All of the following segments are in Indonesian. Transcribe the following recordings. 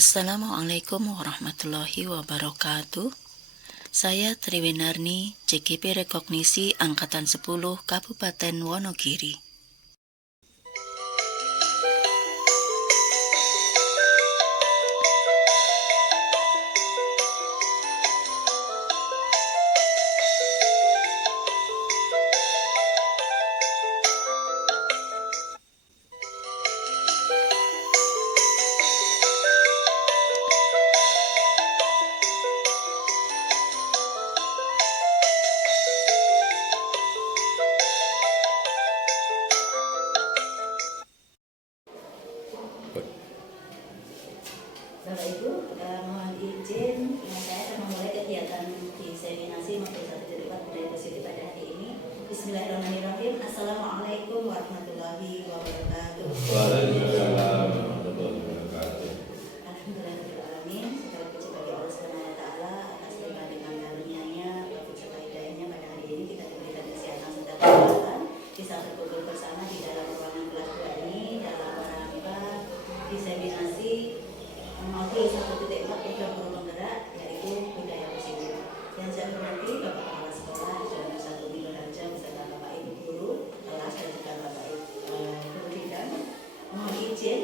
Assalamualaikum warahmatullahi wabarakatuh. Saya Triwinarni, CGP Rekognisi Angkatan 10 Kabupaten Wonogiri. Bapak Ibu, mohon izin saya akan memulai kegiatan diseminasi modul 1.4 budaya positif pada hari ini. Bismillahirrahmanirrahim. Assalamualaikum warahmatullahi wabarakatuh. Waalaikumsalam warahmatullahi wabarakatuh. Alhamdulillahirrahmanirrahim. Segala puji bagi Allah Subhanahu wa Ta'ala atas limpahan karunia-Nya, taufik serta hidayahnya pada hari ini kita diberikan kesehatan serta kekuatan bisa berkumpul bersama di dalam ruangan kelas 2 ini dalam rangka diseminasi modul 1.4 program guru penggerak yaitu budaya positif. Yang saya hormati Bapak Kepala Sekolah Islam Satu Minggu Harja beserta Bapak Ibu guru kelas dan juga Bapak Ibu guru bidang. Mohon izin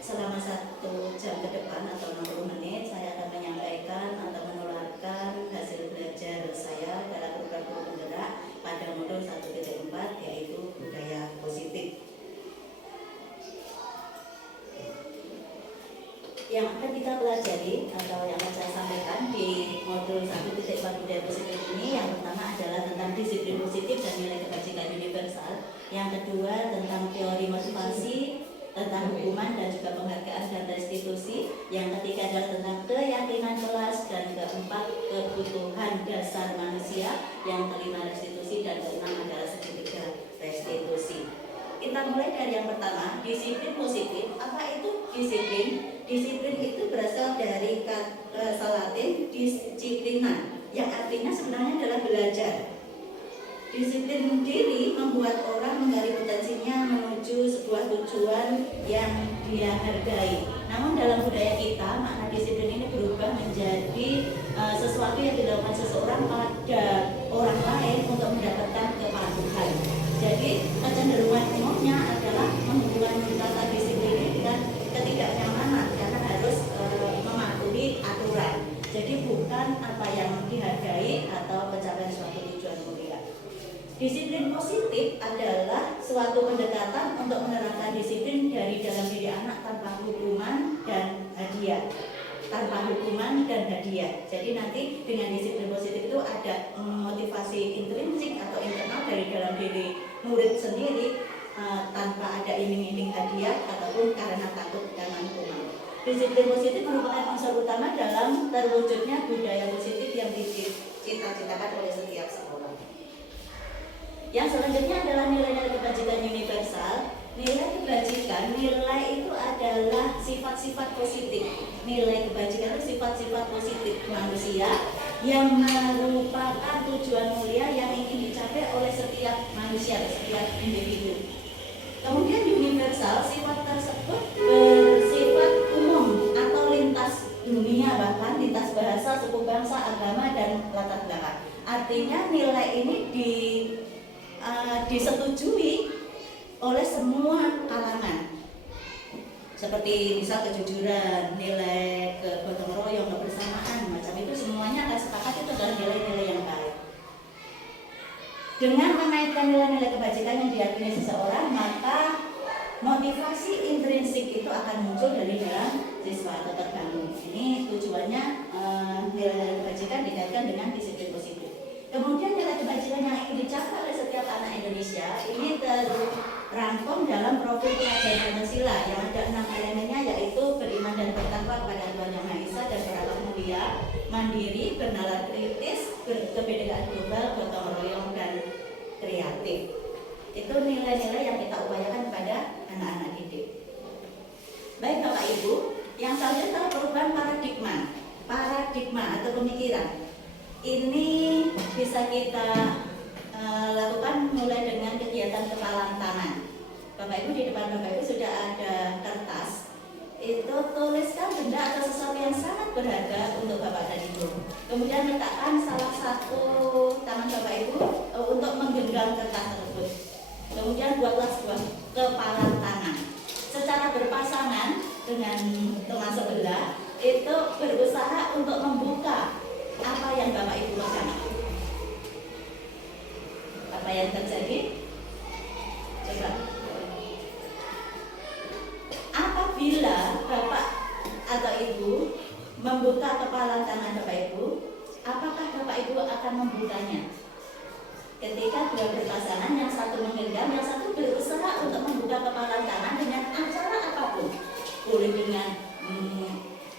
selama 1 jam ke depan atau 60 menit saya akan menyampaikan atau menularkan hasil belajar saya dalam program guru penggerak pada modul 1.4 yaitu budaya positif. Yang akan kita pelajari atau yang akan saya sampaikan di modul 1.4 budaya positif ini, yang pertama adalah tentang disiplin positif dan nilai kebajikan universal. Yang kedua tentang teori motivasi, tentang hukuman dan juga penghargaan dan restitusi. Yang ketiga adalah tentang keyakinan kelas, dan keempat kebutuhan dasar manusia. Yang kelima restitusi, dan keenam adalah segitiga restitusi. Kita mulai dari yang pertama, disiplin positif. Apa itu disiplin? Disiplin itu berasal dari kata Latin disciplina, yang artinya sebenarnya adalah belajar. Disiplin diri membuat orang menggali potensinya menuju sebuah tujuan yang dia hargai. Namun dalam budaya kita, makna disiplin ini berubah menjadi sesuatu yang dilakukan seseorang pada orang lain untuk mendapatkan kepatuhan. Jadi kecenderungan umumnya adalah menghubungkan kata disiplin ini dengan ketidaknyamanan karena harus mematuhi aturan. Jadi bukan apa yang dihargai atau pencapaian suatu tujuan mulia. Disiplin positif adalah suatu pendekatan untuk menerapkan disiplin dari dalam diri anak tanpa hukuman dan hadiah. Tanpa hukuman dan hadiah. Jadi nanti dengan disiplin positif itu ada motivasi intrinsik atau internal dari dalam diri murid sendiri tanpa ada iming-iming hadiah ataupun karena takut dengan hukuman. Disiplin positif merupakan unsur utama dalam terwujudnya budaya positif yang dicita-citakan oleh setiap sekolah. Yang selanjutnya adalah nilai-nilai kebajikan universal. Nilai kebajikan, nilai itu adalah sifat-sifat positif. Nilai kebajikan itu sifat-sifat positif manusia yang merupakan tujuan mulia yang ingin dicapai oleh setiap manusia, setiap individu. Kemudian universal, sifat tersebut bersifat umum atau lintas dunia, bahkan lintas bahasa, suku bangsa, agama, dan latar belakang. Artinya nilai ini disetujui oleh semua kalangan, seperti misal kejujuran, nilai kegotong royong, kebersamaan, macam itu semuanya akan sepakat itu adalah nilai-nilai yang baik. Dengan menaikkan nilai-nilai kebajikan yang diyakini seseorang, maka motivasi intrinsik itu akan muncul dari dalam siswa atau terbangun. Ini tujuannya nilai-nilai kebajikan dikaitkan dengan disiplin positif. Kemudian nilai kebajikan yang ingin dicapai oleh setiap anak Indonesia ini terangkum dalam profil pengajaran Pancasila yang ada 6 elemennya, yaitu beriman dan bertakwa kepada Tuhan Yang Maha Esa dan berakhlak mulia, mandiri, bernalar kritis, berkebenekaan global, gotong royong, dan kreatif. Itu nilai-nilai yang kita upayakan kepada anak-anak didik. Baik Bapak Ibu, yang selanjutnya adalah perubahan paradigma atau pemikiran. Ini bisa kita lakukan mulai dengan kegiatan kepalan tangan. Bapak Ibu, di depan Bapak Ibu sudah ada kertas. itu tuliskan benda atau sesuatu yang sangat berharga untuk Bapak dan Ibu. Kemudian letakkan salah satu tangan Bapak Ibu untuk menggenggam kertas tersebut. Kemudian buatlah sebuah kepalan tangan. Secara berpasangan dengan teman sebelah itu berusaha untuk membuka apa yang Bapak Ibu pegang. Apa yang terjadi? Coba. Apabila Bapak atau Ibu membuka kepalan tangan Bapak Ibu, apakah Bapak Ibu akan membukanya? Ketika dua berpasangan, yang satu menggenggam, yang satu berusaha untuk membuka kepalan tangan dengan cara apapun. Boleh dengan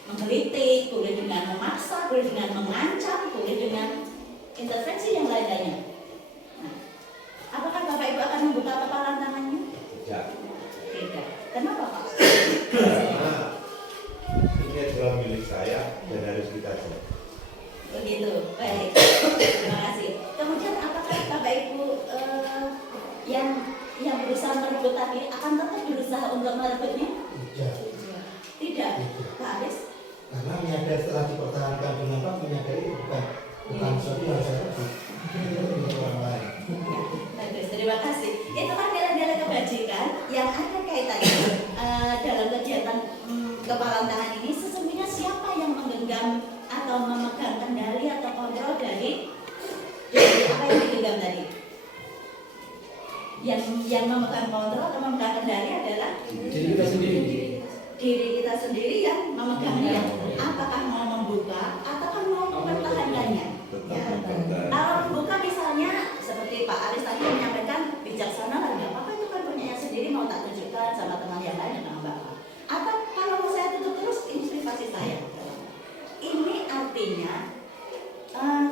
menggelitik, boleh dengan memaksa, boleh dengan mengancam, boleh dengan intervensi yang lain-lainnya. Nah, apakah Bapak Ibu akan membuka kepalan tangannya? Tidak. Tidak. Kenapa Pak? Karena ini adalah milik saya dan harus kita jaga. Begitu, baik. Terima kasih. Kemudian apakah Bapak Ibu yang berusaha merebut tadi akan tetap berusaha untuk merebutnya? Tidak. Tidak. Pak Aris? Karena menyadari setelah dipertahankan dengan Pak menyadari bukan sesuatu yang saya rebut. Itu orang lain. Bagus, terima kasih. Itulah nilai-nilai kebajikan yang ada kaitannya dalam kegiatan kepalan tangan ini. Sesungguhnya siapa yang menggenggam atau memegang kendali atau kontrol dari apa yang digenggam tadi? Yang memegang kontrol atau memegang kendali adalah Diri kita sendiri. diri kita sendiri yang memegangnya. Apakah mau membuka ataukah mau mempertahankannya? Ya. Kalau membuka misalnya seperti Pak Aris tadi menyampaikan bijaksana lah, nggak apa-apa, itu kan punya sendiri, mau tak tunjukkan sama teman yang lain dengan Bapak. Atau kalau saya tutup terus, ini privasi saya. Ini artinya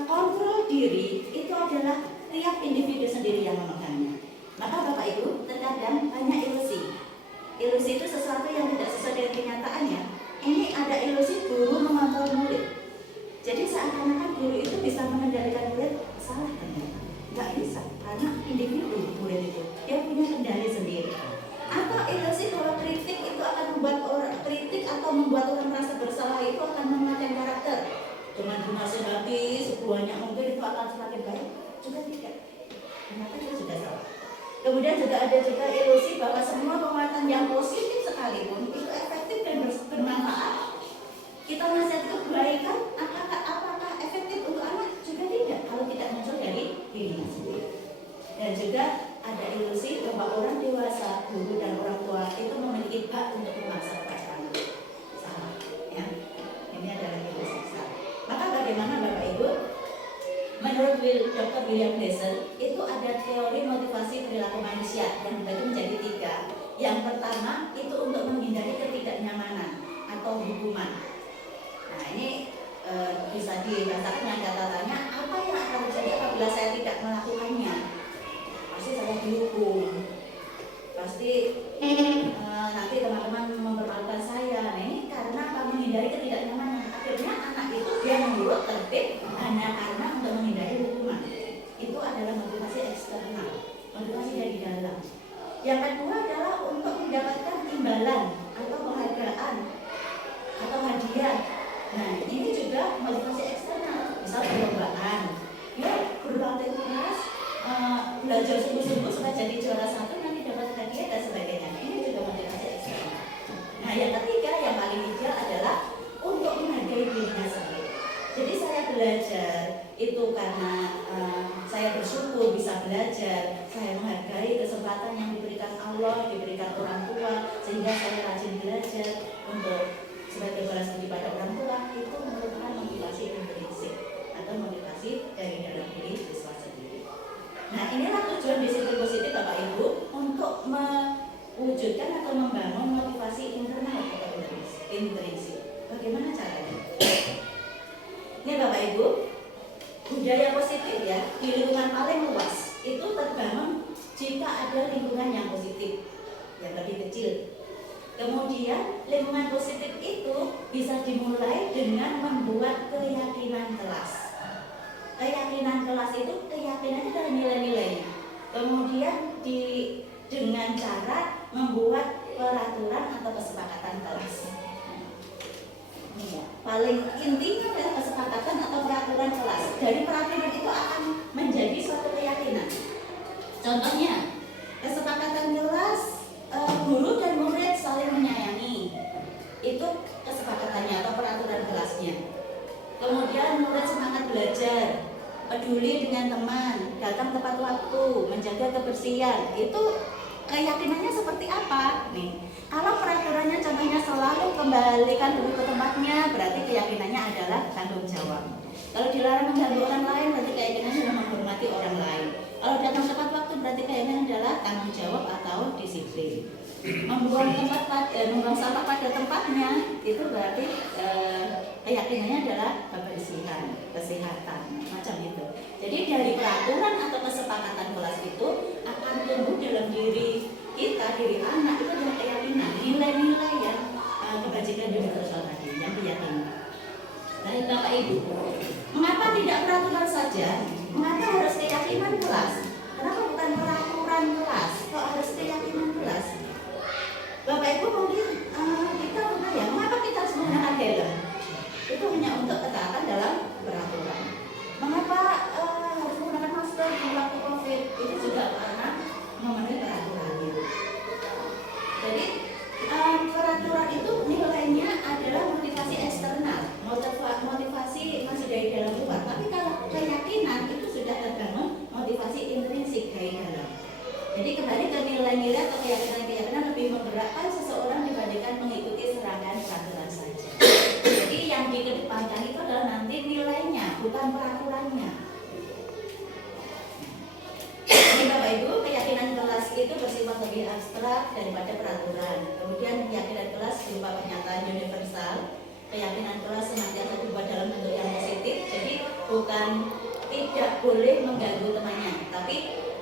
kontrol diri itu adalah tiap individu sendiri yang memegangnya. Maka Bapak Ibu terkadang banyak ilusi. Ilusi itu sesuatu yang tidak sesuai dengan kenyataannya. Ini ada ilusi guru mengontrol murid. Jadi seakan-akan guru itu bisa mengendalikan murid, salah ternyata. Nggak bisa, karena individu murid itu dia punya kendali sendiri. Atau ilusi bahwa kritik itu akan membuat orang kritik atau membuat orang merasa bersalah itu akan menguatkan karakter. Dengan dinasihati sebanyak mungkin itu akan semakin baik. Juga tidak. Ternyata itu juga salah. Kemudian juga ada juga ilusi bahwa semua penguatan yang positif sekalipun itu efektif dan bermanfaat. Kita nasihat kebaikan, apakah efektif untuk anak? Juga tidak, kalau tidak muncul dari dirinya sendiri. Dan juga ada ilusi bahwa orang dewasa, guru dan orang tua itu memiliki hak untuk memaksa kepada anak. Salah, ya. Ini adalah ilusi salah. Maka bagaimana Bapak Ibu? Menurut Dr. William Glasser, itu ada teori motivasi perilaku manusia yang dibagi menjadi 3. Yang pertama itu untuk menghindari ketidaknyamanan atau hukuman. Nah ini bisa dirasakan dengan catatannya, apa yang akan terjadi apabila saya tidak melakukannya? Pasti saya dihukum. Pasti nanti teman-teman mempermalukan saya. Nah ini karena apa? Menghindari ketidaknyamanan. Akhirnya anak itu dia menurut tertib hanya karena untuk menghindari hukuman. Itu adalah motivasi eksternal, motivasi dari dalam. Yang kedua adalah untuk mendapatkan imbalan atau penghargaan atau hadiah. Nah ini juga motivasi eksternal, misal perlombaan, ya berlatih keras, belajar sungguh-sungguh supaya jadi juara 1 nanti dapat hadiah dan sebagainya. Ini juga motivasi eksternal. Nah yang ketiga yang paling ideal adalah untuk menghargai dirinya sendiri. Jadi saya belajar itu karena saya bersyukur bisa belajar, saya menghargai kesempatan yang diberikan Allah, diberikan orang tua, sehingga saya rajin belajar untuk sebagai balas budi pada orang tua. Itu merupakan motivasi intrinsik atau motivasi dari dalam diri siswa sendiri. Nah inilah tujuan disiplin positif Bapak Ibu untuk mewujudkan atau membangun motivasi internal atau intrinsik. Bagaimana caranya? Ini Bapak Ibu, budaya positif ya di lingkungan paling luas itu terbangun jika ada lingkungan yang positif, yang lebih kecil. Kemudian lingkungan positif itu bisa dimulai dengan membuat keyakinan kelas. Keyakinan kelas itu keyakinan dari nilai-nilainya. Kemudian dengan cara membuat peraturan atau kesepakatan kelas. Iya. Paling intinya adalah kesepakatan atau peraturan kelas. Dari peraturan itu akan menjadi suatu keyakinan. Contohnya, kesepakatan kelas, guru dan murid saling menyayangi. Itu kesepakatannya atau peraturan kelasnya. Kemudian murid semangat belajar, peduli dengan teman, datang tepat waktu, menjaga kebersihan. Itu keyakinannya seperti apa? Nih, kalau peraturannya contohnya selalu kembalikan dulu ke tempatnya, berarti keyakinannya adalah tanggung jawab. Kalau dilarang mengganggu orang lain, berarti keyakinannya adalah menghormati orang lain. Kalau datang tepat waktu, berarti keyakinan adalah tanggung jawab atau disiplin. Membuang sampah pada tempatnya, itu berarti keyakinannya adalah kebersihan, kesehatan, macam itu. Jadi dari peraturan atau kesepakatan kelas itu akan tumbuh dalam diri kita, diri anak itu adalah keyakinan, nilai-nilai yang kebajikan universal tadi, yang diyakini. Baik Bapak Ibu, mengapa tidak peraturan saja? Mengapa harus keyakinan kelas? Kenapa bukan peraturan kelas? Kok harus keyakinan kelas? Bapak Ibu mungkin kita pernah ya, mengapa kita harus menggunakan helm? Itu hanya untuk ketaatan dalam peraturan. Mengapa harus menggunakan masker di waktu COVID? Itu juga karena memenuhi peraturan itu. Jadi peraturan itu nilainya adalah motivasi eksternal, motivasi masih dari dalam luar. Tapi kalau keyakinan itu sudah terbangun motivasi intrinsik dari dalam. Jadi kembali ke nilai-nilai atau keyakinan-keyakinan lebih menggerakkan seseorang dibandingkan mengikuti serangan peraturan saja. Jadi yang dikedepankan itu adalah nanti nilainya, bukan peraturannya. Jadi Bapak Ibu, keyakinan kelas itu bersifat lebih abstrak daripada peraturan. Kemudian keyakinan kelas berupa pernyataan universal. Keyakinan kelas senantiasa dibuat dalam bentuk yang positif. Jadi bukan tidak boleh mengganggu temannya, tapi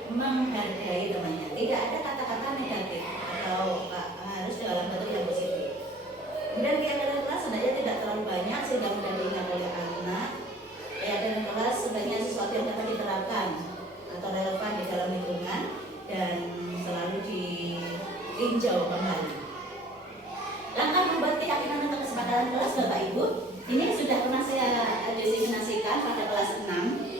menghargai temannya. Tidak ada kata-kata negatif atau harus dalam bentuk yang positif. Kemudian keyakinan kelas sebenarnya tidak terlalu banyak sehingga mudah diingat oleh anak. Keyakinan kelas sebenarnya sesuatu yang dapat diterapkan atau relevan di dalam lingkungan dan selalu ditinjau kembali. Langkah membuat keyakinan atau kesepakatan kelas Bapak Ibu, ini sudah pernah saya diseminasikan pada kelas 6.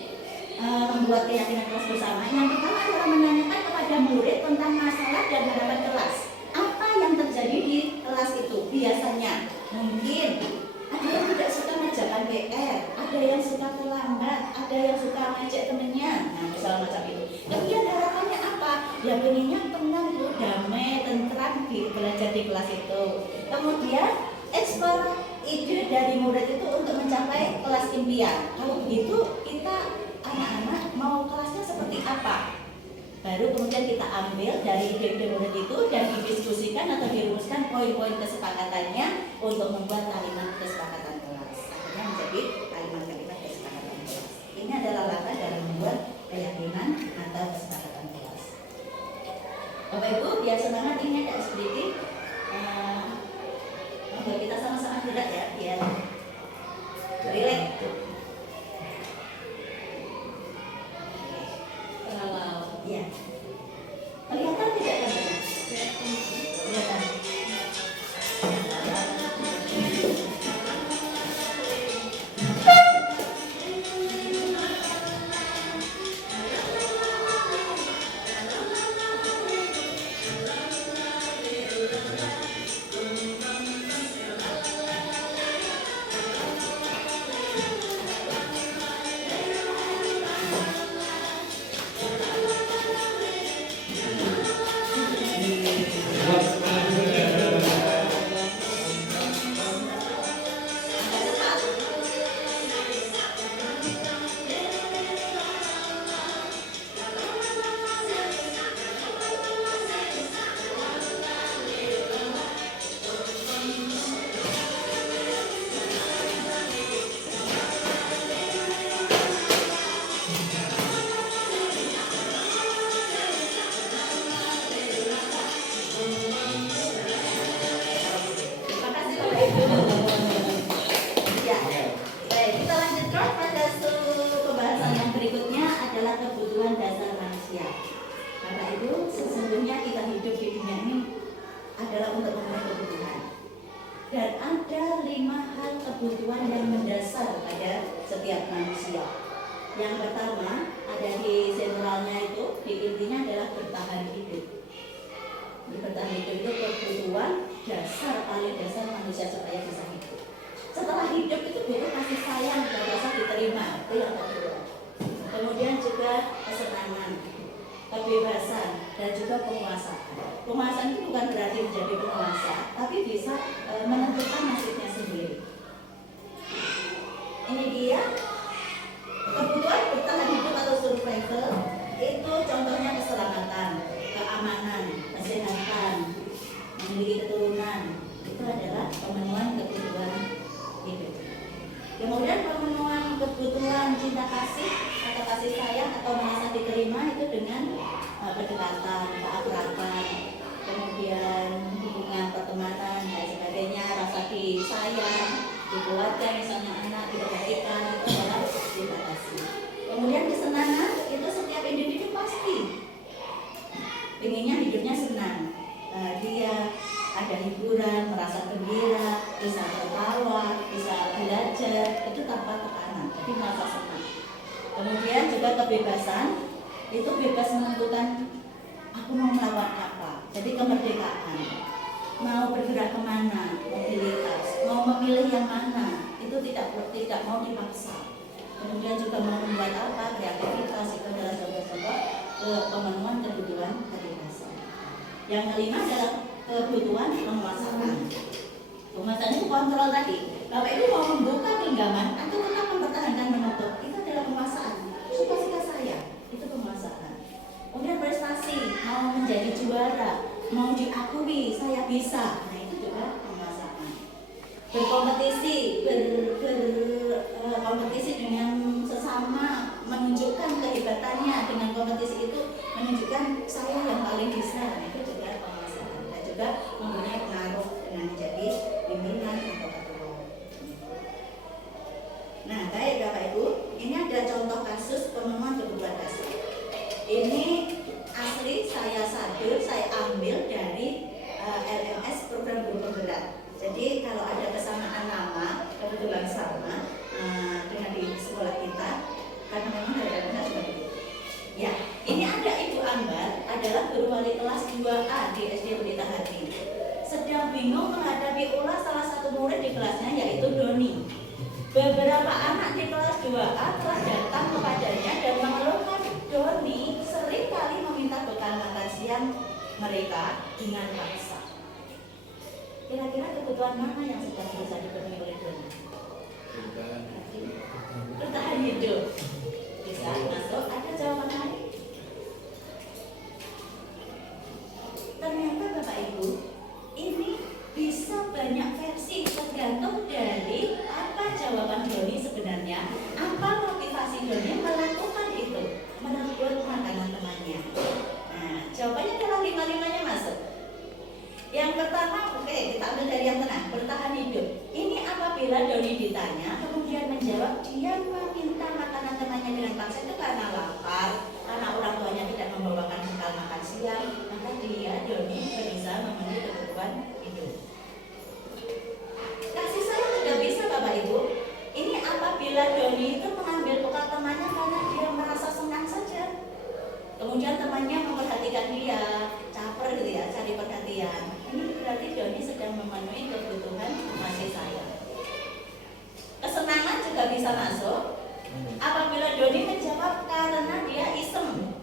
Membuat keyakinan kelas bersama. Yang pertama adalah menanyakan kepada murid tentang masalah dan harapan kelas. Apa yang terjadi di kelas itu? Biasanya mungkin ada yang tidak suka mengerjakan PR, ada yang suka terlambat, ada yang suka ngajak temennya. Nah, misalnya macam itu. Kemudian harapannya apa? Ya pengennya tenang itu, damai, tentram belajar di kelas itu. Kemudian ekspor ide dari murid itu untuk mencapai kelas impian. Kalau begitu kita anak-anak mau kelasnya seperti apa? Baru kemudian kita ambil dari ide-ide murid itu dan didiskusikan atau dirumuskan poin-poin kesepakatannya untuk membuat kalimat kesepakatan kelas. Akhirnya menjadi kalimat-kalimat kesepakatan kelas. Ini adalah langkah dalam membuat keyakinan atau kesepakatan kelas. Bapak Ibu, biar semangat ini ada sedikit. Kita sama-sama gerak ya, biar rileks. Ya. Kelihatan tidak teman-teman? Kelihatan. Ya, baik, kita lanjutkan pada pembahasan yang berikutnya adalah kebutuhan dasar manusia. Bapak Ibu, sesungguhnya kita hidup di dunia ini adalah untuk memenuhi kebutuhan. Dan ada 5 hal kebutuhan yang mendasar pada setiap manusia. Yang pertama ada di sentralnya itu, di intinya adalah bertahan hidup. Di bertahan hidup itu kebutuhan dasar, paling dasar manusia supaya bisa hidup. Setelah hidup itu butuh kasih sayang dan rasa diterima, itu yang kedua. Kemudian juga kesenangan, kebebasan, dan juga penguasaan. Penguasaan itu bukan berarti menjadi penguasa, tapi bisa menentukan nasibnya sendiri. Ini dia kebutuhan bertahan hidup atau survival. Itu contohnya keselamatan, keamanan, kesehatan, memiliki keturunan. Itu adalah pemenuhan kebutuhan hidup. Kemudian pemenuhan kebutuhan cinta kasih atau kasih sayang atau merasa diterima itu dengan kedekatan, keakraban, kemudian hubungan pertemanan dan sebagainya, rasa disayang, di keluarga misalnya anak diperhatikan, itu adalah cinta kasih. Kemudian kesenangan itu setiap individu pasti pengennya hidupnya senang, dia ada hiburan, merasa gembira, bisa tertawa, bisa belajar, itu tanpa tekanan, jadi merasa senang. Kemudian juga kebebasan, itu bebas menentukan aku mau melakukan apa, jadi kemerdekaan, mau bergerak kemana, mobilitas, mau memilih yang mana, itu tidak mau dipaksa. Kemudian juga mau membuat apa, kreativitas, itu adalah contoh-contoh pemenuhan kebutuhan kebebasan. Yang kelima adalah kebutuhan penguasaan. Penguasaan itu kontrol tadi. Bapak Ibu mau membuka genggaman atau tetap mempertahankan menutup, itu adalah penguasaan. Suka-suka saya, itu penguasaan. Kemudian prestasi, mau menjadi juara, mau diakui saya bisa, nah itu juga penguasaan. Berkompetisi, berkompetisi dengan sesama, menunjukkan kehebatannya, dengan kompetisi itu menunjukkan saya yang paling bisa, nah itu juga penguasaan. Dan juga mempunyai pengaruh dengan menjadi pimpinan atau ketua. Nah, baik Bapak Ibu, ini ada contoh kasus pemenuhan kebutuhan dasar. Ini asli saya ambil dari LMS program guru penggerak. Jadi kalau ada kesamaan nama, kebetulan sama dengan di sekolah kita, karena memang dari LMS seperti itu. Ya, ini ada Ibu Ambar, adalah guru wali kelas 2A di SD Pelita Hati. Sedang bingung menghadapi ulas salah satu murid di kelasnya, yaitu Doni. Beberapa anak di kelas 2A telah datang kepadanya dan mengeluhkan Doni sering kali meminta bekal makan siang mereka dengan paksa. Kira-kira kebutuhan mana yang sedang bisa dipenuhi oleh Doni? Bertahan hidup. Bisa masuk, ada jawaban lain? Ternyata Bapak Ibu, ini bisa banyak versi tergantung dari apa jawaban Doni sebenarnya, apa motivasi Doni melakukan itu, merebut makanan temannya. Nah, jawabannya adalah 5-5-nya masuk. Yang pertama, oke, kita ambil dari yang tengah, bertahan hidup. Ini apabila Doni ditanya, kemudian menjawab dia meminta makanan temannya dengan paksa itu karena lapar, karena orang tuanya tidak membawakan bekal makan siang, maka Doni bisa memenuhi kebutuhan hidup. Kasih sayang juga bisa Bapak Ibu. Ini apabila Doni itu mengambil bekal temannya karena dia merasa senang saja. Kemudian temannya memperhatikan dia, caper gitu ya, cari perhatian. Ini berarti Doni sedang memenuhi kebutuhan kasih sayang. Kesenangan juga bisa masuk. Apabila Doni menjawab karena dia iseng,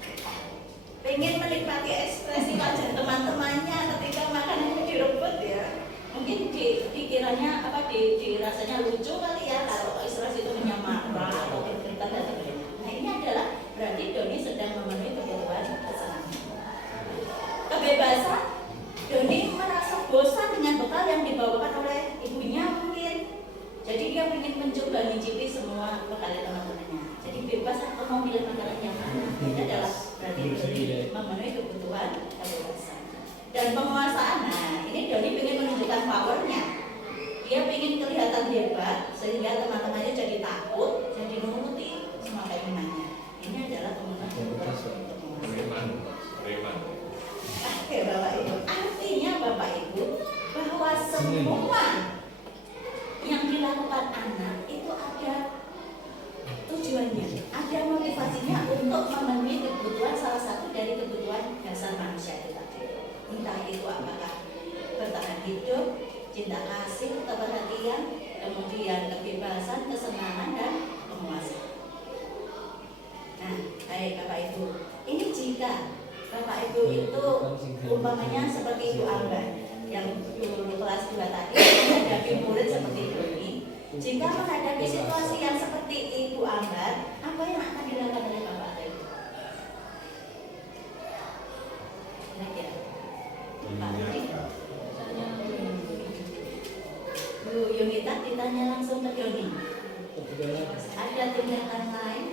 pengen menikmati ekspresi wajah teman-temannya ketika makanannya direbut ya. Mungkin dikiranya dirasanya lucu kali ya kalau ekspresi itu marah atau berkeringat dan sebagainya. Nah ini adalah berarti Doni sedang memenuhi kebutuhan kesenangan. Kebebasan, Doni merasa bosan dengan bekal yang dibawakan oleh ibunya mungkin. Jadi dia ingin mencoba mencicipi semua bekal teman-temannya. Jadi bebas atau mau pilih makanan yang mana. Itu adalah berarti Doni memenuhi kebutuhan kebebasan. Dan penguasaan, nah ini Doni ingin menunjukkan powernya. Dia ingin kelihatan hebat sehingga teman-temannya jadi takut, jadi menuruti semua keinginannya. Ini adalah penguasaan. Oke Bapak Ibu, artinya Bapak Ibu bahwa semua yang dilakukan cinta kasih, keperhatian, kemudian kebebasan, kesenangan, dan kemuasan. Nah, baik Bapak Ibu, ini jika Bapak Ibu itu umpamanya seperti Ibu Ambar yang dulu kelas 2 tadi menghadapi murid seperti ini. Jika menghadapi situasi yang seperti Ibu Ambar, apa yang akan dilakukan oleh Bapak atau Ibu? Kira-kira Pak Rudi? Bu Yunita ditanya langsung ke Doni. Ada tindakan lain?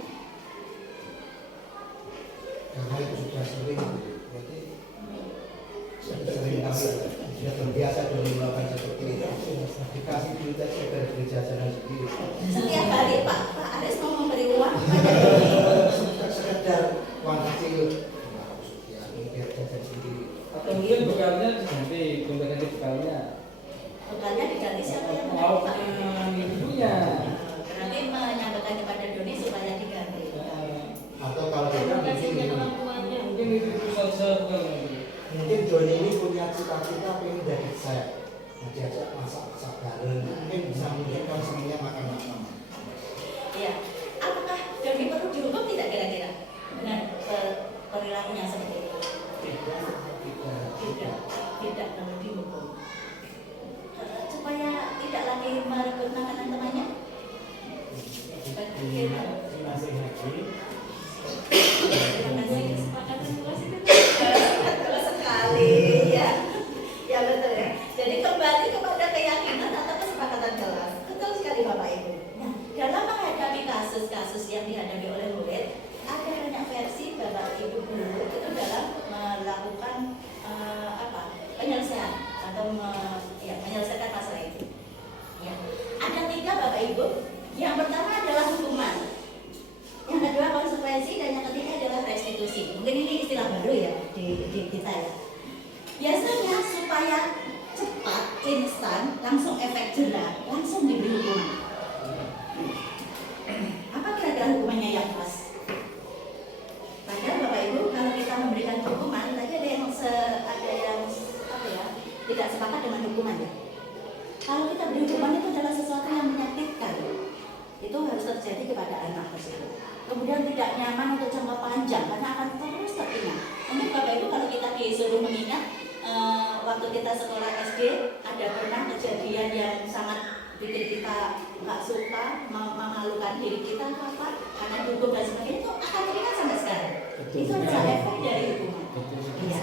Karena itu sudah sering, berarti sering kami sudah terbiasa dulu melakukan seperti itu. Dikasih duit aja dari gereja jalan sendiri. Setiap hari Pak Aris mau memberi uang kepada Doni. Sekedar uang kecil, ya biar jajan sendiri. Atau mungkin bekalnya diganti, ganti bekalnya. Bekalnya diganti siapa yang Mau menganti Pak? ibunya. Berarti menyampaikan kepada Doni supaya diganti. Atau kalau tidak Mungkin itu saja bukan. mungkin Doni ini punya cita-cita pengen jadi chef, diajak masak bareng, mungkin bisa menunjukkan semuanya makan-makan. Iya. Apakah Doni perlu dihukum tidak kira-kira dengan perilakunya seperti itu? Tidak perlu dihukum. Supaya tidak lagi merebut makanan temannya. Terima kasih kesepakatan luas itu. Betul sekali, ya. Ya betul ya. Jadi kembali kepada keyakinan atau kesepakatan kelas. Betul sekali Bapak Ibu. Nah, dalam menghadapi kasus-kasus yang dihadapi oleh murid, ada banyak versi Bapak Ibu guru itu dalam melakukan penyelesaian atau menyelesaikan masalah itu. Ya. Ada 3 Bapak Ibu. Yang pertama adalah hukuman. Yang kedua konsekuensi dan yang ketiga adalah restitusi. Mungkin ini istilah baru ya di kita ya. Biasanya supaya cepat, instan, langsung efek jerah, langsung diberi hukuman. Apa kira-kira hukumannya yang pas? Padahal Bapak Ibu kalau kita memberikan hukuman, tadi ada yang tidak sepakat dengan hukuman ya. Kalau kita beri hukuman itu adalah sesuatu yang menyakitkan. Itu harus terjadi kepada anak tersebut. Kemudian tidak nyaman untuk jangka panjang karena akan terus teringat. Mungkin Bapak Ibu kalau kita disuruh mengingat waktu kita sekolah SD ada pernah kejadian yang sangat bikin kita nggak suka, memalukan diri kita apa karena dihukum dan sebagainya, itu akan teringat sampai sekarang. Itu adalah efek dari hukuman. Ya.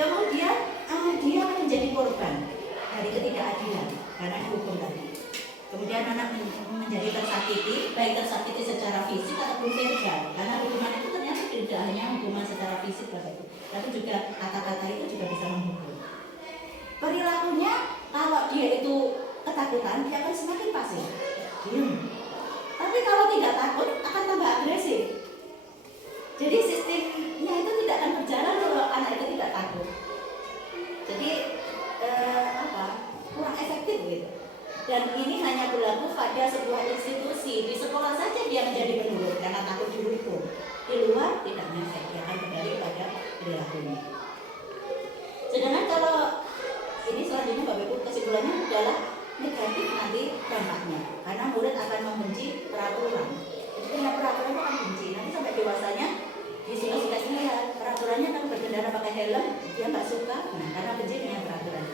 Kemudian dia akan menjadi korban dari ketidakadilan karena dihukum tadi. Kemudian anak menjadi tersakiti, baik tersakiti secara fisik ataupun verbal. Karena hukuman itu ternyata tidak hanya hukuman secara fisik, Bapak Ibu, tapi juga kata-kata itu juga bisa menghukum. Perilakunya, kalau dia itu ketakutan, dia akan semakin pasif, diam. Tapi kalau tidak takut, akan tambah agresif. Jadi sistemnya itu tidak akan berjalan kalau anak itu tidak takut. Jadi kurang efektif gitu. Dan ini hanya berlaku pada sebuah institusi. Di sekolah saja dia menjadi penurut karena takut dihukum. Di luar tidak ngefek, dia akan kembali pada perilakunya. Sedangkan kalau ini selanjutnya Bapak Ibu kesimpulannya adalah negatif nanti dampaknya. Karena murid akan membenci peraturan. Jadi punya peraturan itu akan benci. Nanti sampai dewasanya dikasih lihat peraturannya kan berkendara pakai helm, dia nggak suka. Nah, karena benci dengan peraturan.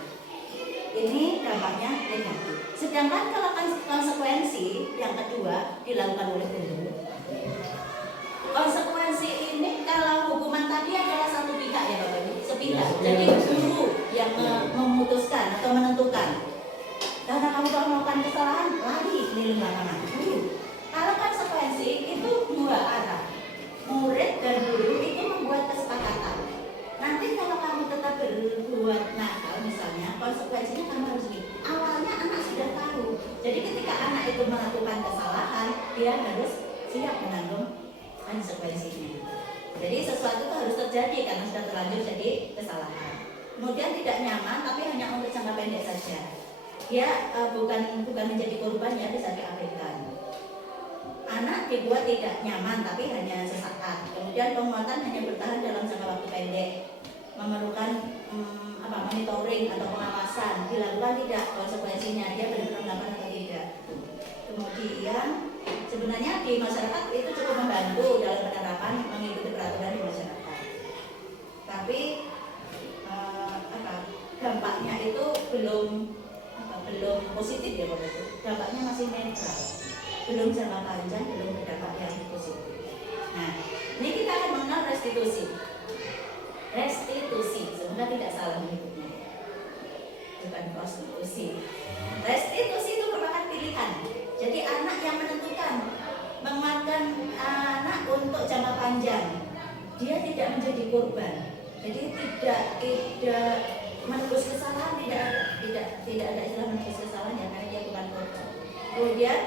Ini dampaknya negatif. Sedangkan kalau konsekuensi yang kedua dilakukan oleh guru. Konsekuensi ini kalau hukuman tadi adalah satu pihak ya Bapak Ibu, sepihak. Jadi guru yang memutuskan atau menentukan. Karena kamu telah melakukan kesalahan, lari keliling lapangan. Guru. Kalau konsekuensi itu dua arah. Murid dan guru itu membuat kesepakatan. Nanti kalau kamu tetap berbuat nakal misalnya, konsekuensinya kamu harus ini. Awalnya anak sudah tahu. Jadi ketika anak itu melakukan kesalahan, dia harus siap menanggung konsekuensinya. Jadi sesuatu itu harus terjadi karena sudah terlanjur jadi kesalahan. Kemudian tidak nyaman, tapi hanya untuk jangka pendek saja. Dia bukan menjadi korban, ya bisa diabaikan. Anak dibuat tidak nyaman, tapi hanya sesaat. Kemudian penguatan hanya bertahan dalam jangka waktu pendek. Memerlukan monitoring atau pengawasan dilakukan melakukan tidak, konsekuensinya dia benar-benar melakukan atau tidak. Kemudian sebenarnya di masyarakat itu cukup membantu dalam penerapan mengikuti peraturan di masyarakat. Tapi dampaknya itu belum positif ya Bapak Ibu. Dampaknya masih netral, belum jangka panjang, belum berdampak yang positif. Nah, ini kita akan mengenal restitusi. Restitusi, semoga tidak salah menyebutnya, bukan prostitusi. Restitusi itu merupakan pilihan. Jadi anak yang menentukan menguatkan anak untuk jangka panjang, dia tidak menjadi korban. Jadi tidak menebus kesalahan, tidak ada istilah menebus kesalahan ya, karena dia bukan korban. Kemudian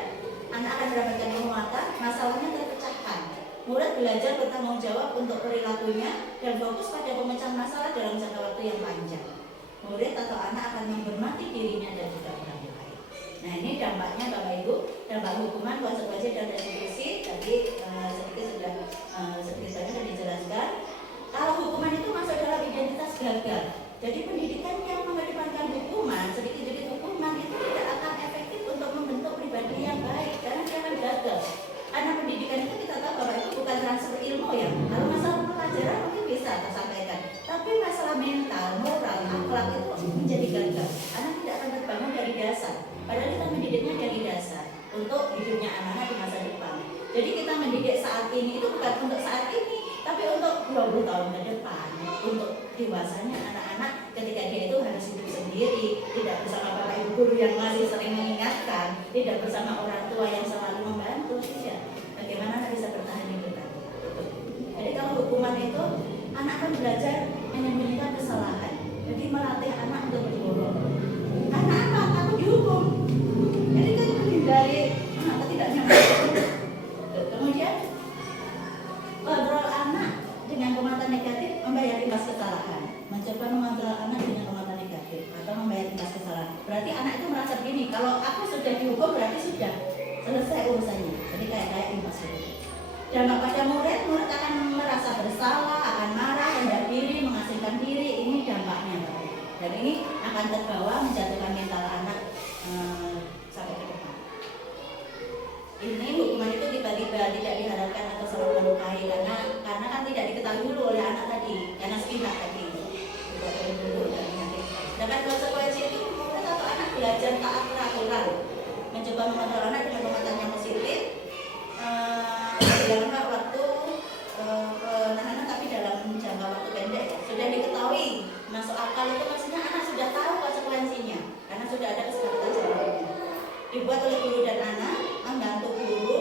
anak akan mendapatkan penguatan, masalahnya terpecahkan. Murid belajar bertanggung jawab untuk perilakunya dan fokus pada pemecahan masalah dalam jangka waktu yang panjang. Murid atau anak akan menghormati dirinya dan juga orang lain. Nah, ini dampaknya Bapak Ibu, dampak hukuman, konsekuensi dan restitusi. Tadi sedikit sudah dijelaskan. Kalau hukuman itu masuk dalam identitas gagal. Jadi pendidikan yang mengedepankan hukuman, sedikit-sedikit hukuman itu tidak akan efektif untuk membentuk pribadi yang baik karena dia akan gagal. Karena pendidikan itu kita tahu Bapak Ibu bukan transfer ilmu ya. Kalau masalah pelajaran mungkin bisa tersampaikan, tapi masalah mental, moral, akhlak itu menjadi gagal karena tidak akan terbangun dari dasar. Padahal kita mendidiknya dari dasar untuk hidupnya anak-anak di masa depan. Jadi kita mendidik saat ini itu bukan untuk saat ini, tapi untuk 20 tahun ke depan, untuk dewasanya anak-anak ketika dia itu harus hidup sendiri, tidak bersama bapak ibu guru yang masih sering mengingatkan, tidak bersama orang tua yang selalu membantu, tidak. Bagaimana anak bisa bertahan hidup? Jadi kalau hukuman itu anak akan belajar menyembunyikan kesalahan, jadi melatih anak untuk berbohong. Karena apa? Takut dihukum. Jadi kan menghindari ketidaknyamanan. Kemudian kontrol anak dengan komentar negatif, membayar imbas kesalahan. Mencoba mengontrol anak dengan komentar negatif atau membayar imbas kesalahan. Berarti anak itu merasa begini, kalau aku sudah dihukum berarti sudah selesai urusannya. Jadi kayak imbas itu. Dampak pada murid akan merasa bersalah, akan marah, rendah diri, mengasingkan diri. Ini dampaknya, dan ini akan terbawa menjatuhkan mental anak sampai ke depan. Ini hukuman itu tiba-tiba tidak diharapkan atau selalu melukai karena kan tidak diketahui dulu oleh anak tadi, karena sepihak tadi dibuat dulu dan nanti. Sedangkan konsekuensi itu murid atau anak belajar taat peraturan, mencoba mengontrol anak dengan komentar yang positif dalam waktu penahanan, tapi dalam jangka waktu pendek ya. Sudah diketahui masuk akal itu maksudnya anak sudah tahu konsekuensinya karena sudah ada kesepakatan jangka. Dibuat oleh guru dan anak, membantu guru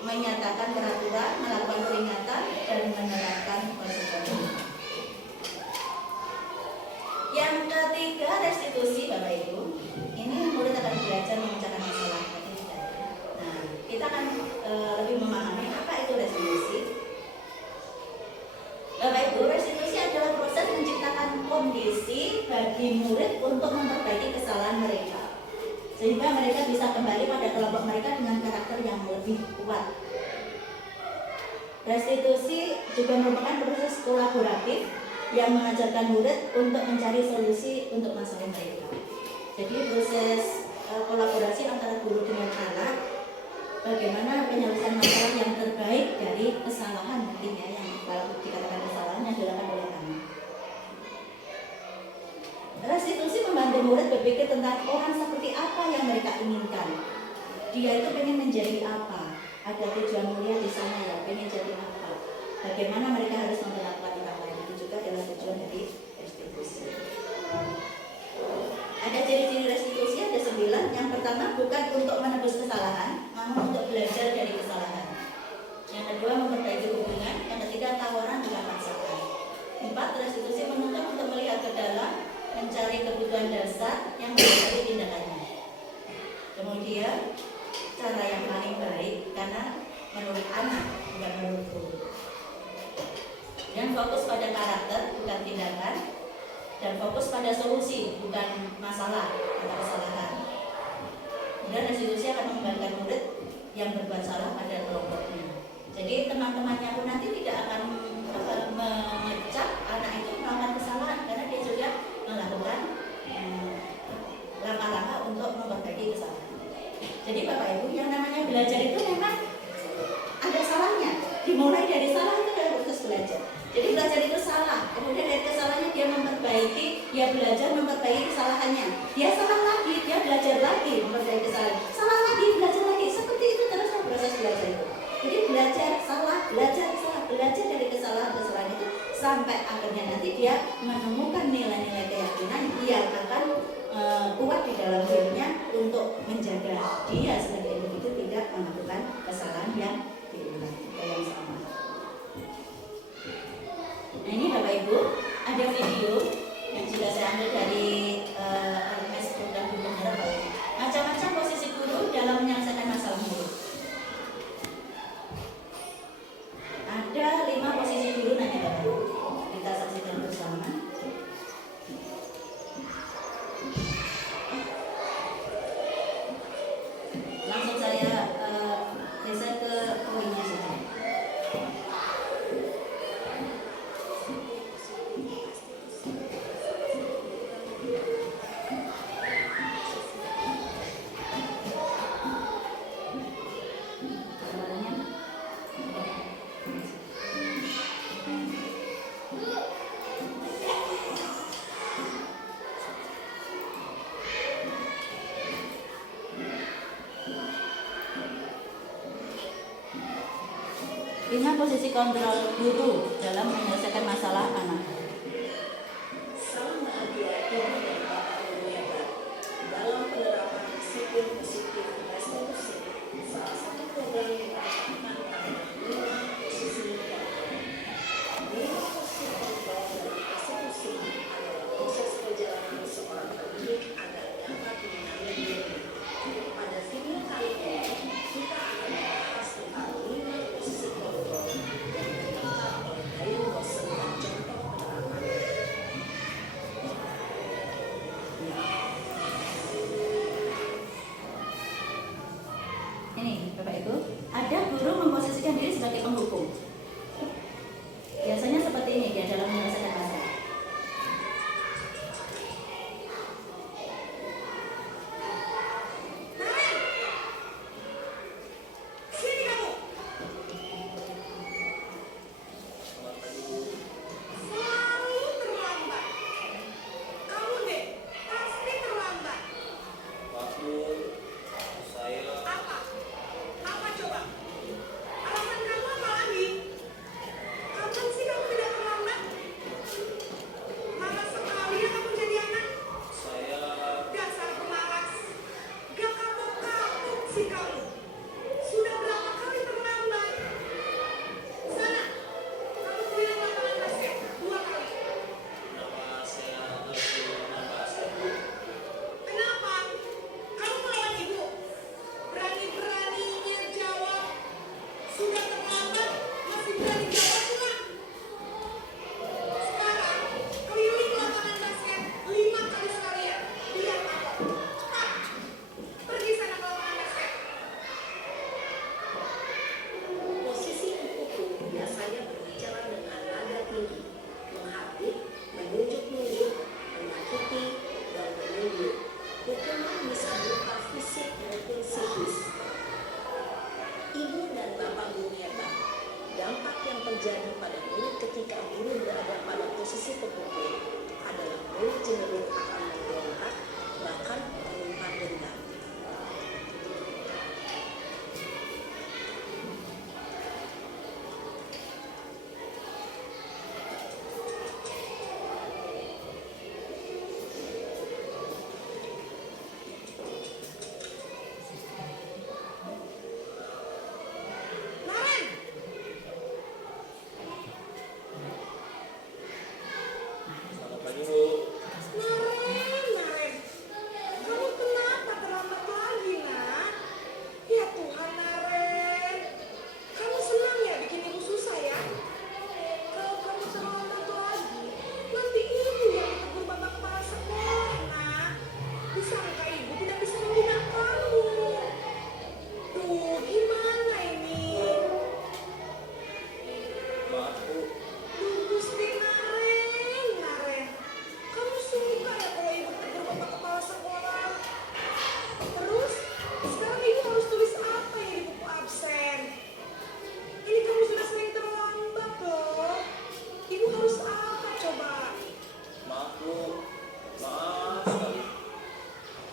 menyatakan peraturan, melakukan peringatan dan menerapkan konsekuensi. Yang ketiga, restitusi Bapak Ibu. Ini murid akan belajar memecahkan masalah. Nah, kita akan lebih memahami apa itu restitusi. Bapak Ibu, restitusi adalah proses menciptakan kondisi bagi murid untuk memperbaiki kesalahan mereka, sehingga mereka bisa kembali pada kelompok mereka dengan karakter yang lebih kuat. Restitusi juga merupakan proses kolaboratif yang mengajarkan murid untuk mencari solusi untuk masalah mereka. Jadi proses kolaborasi antara guru dengan anak, bagaimana penyelesaian masalah yang terbaik dari kesalahan nantinya yang kalau dikatakan kesalahan yang dilakukan oleh anak. Restitusi membantu murid berpikir tentang orang seperti apa yang mereka inginkan. Dia itu pengen menjadi apa? Ada tujuan mulia di sana ya, pengen jadi apa? Bagaimana mereka harus memperlakukan orang lain, itu juga adalah tujuan dari restitusi. Ada ciri-ciri restitusi, ada 9. Yang pertama, bukan untuk menebus kesalahan, namun untuk belajar dari kesalahan. Yang kedua, memperbaiki hubungan. Yang ketiga, tawaran bukan paksaan. 4, restitusi menuntut untuk melihat ke dalam, mencari kebutuhan dasar yang mendasari tindakannya. Kemudian cara yang paling baik karena menurut anak bukan menurut guru. Dan fokus pada karakter bukan tindakan, dan fokus pada solusi bukan masalah atau kesalahan. Dan restitusi akan mengembalikan murid yang berbuat salah pada kelompoknya. Jadi teman-temannya pun nanti tidak akan mengecap anak itu melakukan kesalahan karena dia sudah melakukan diperbaiki, dia belajar memperbaiki kesalahannya. Dia salah lagi, dia belajar lagi memperbaiki kesalahan. Salah lagi, belajar lagi. Seperti itu terus proses belajar itu. Jadi belajar salah, belajar dari kesalahan-kesalahan itu sampai akhirnya nanti dia menemukan nilai-nilai keyakinan yang akan kuat di dalam dirinya untuk menjaga dia sebagai individu tidak melakukan kesalahan yang diulang atau yang sama. Nah ini Bapak Ibu, ada video yang juga saya ambil dari Facebook dan Gunung Harapan. Macam-macam posisi guru dalam menyelesaikan masalah murid. Ada 5 posisi guru nanti Bapak Ibu. Kita saksikan bersama. Langsung saya geser ke poinnya saja. Lima posisi kontrol guru dalam menyelesaikan masalah anak. Salam bahagia Ibu dan Bapak Guru hebat. Dalam penerapan disiplin positif restitusi, salah satu program yang dilakukan adalah 5 posisi kontrol. 5 posisi kontrol dari restitusi adalah proses perjalanan seorang pendidik agar dapat mengenali diri. Pada video kali ini, kita akan membahas tentang 5 posisi kontrol yang diterapkan oleh Gayung Dosen dan contoh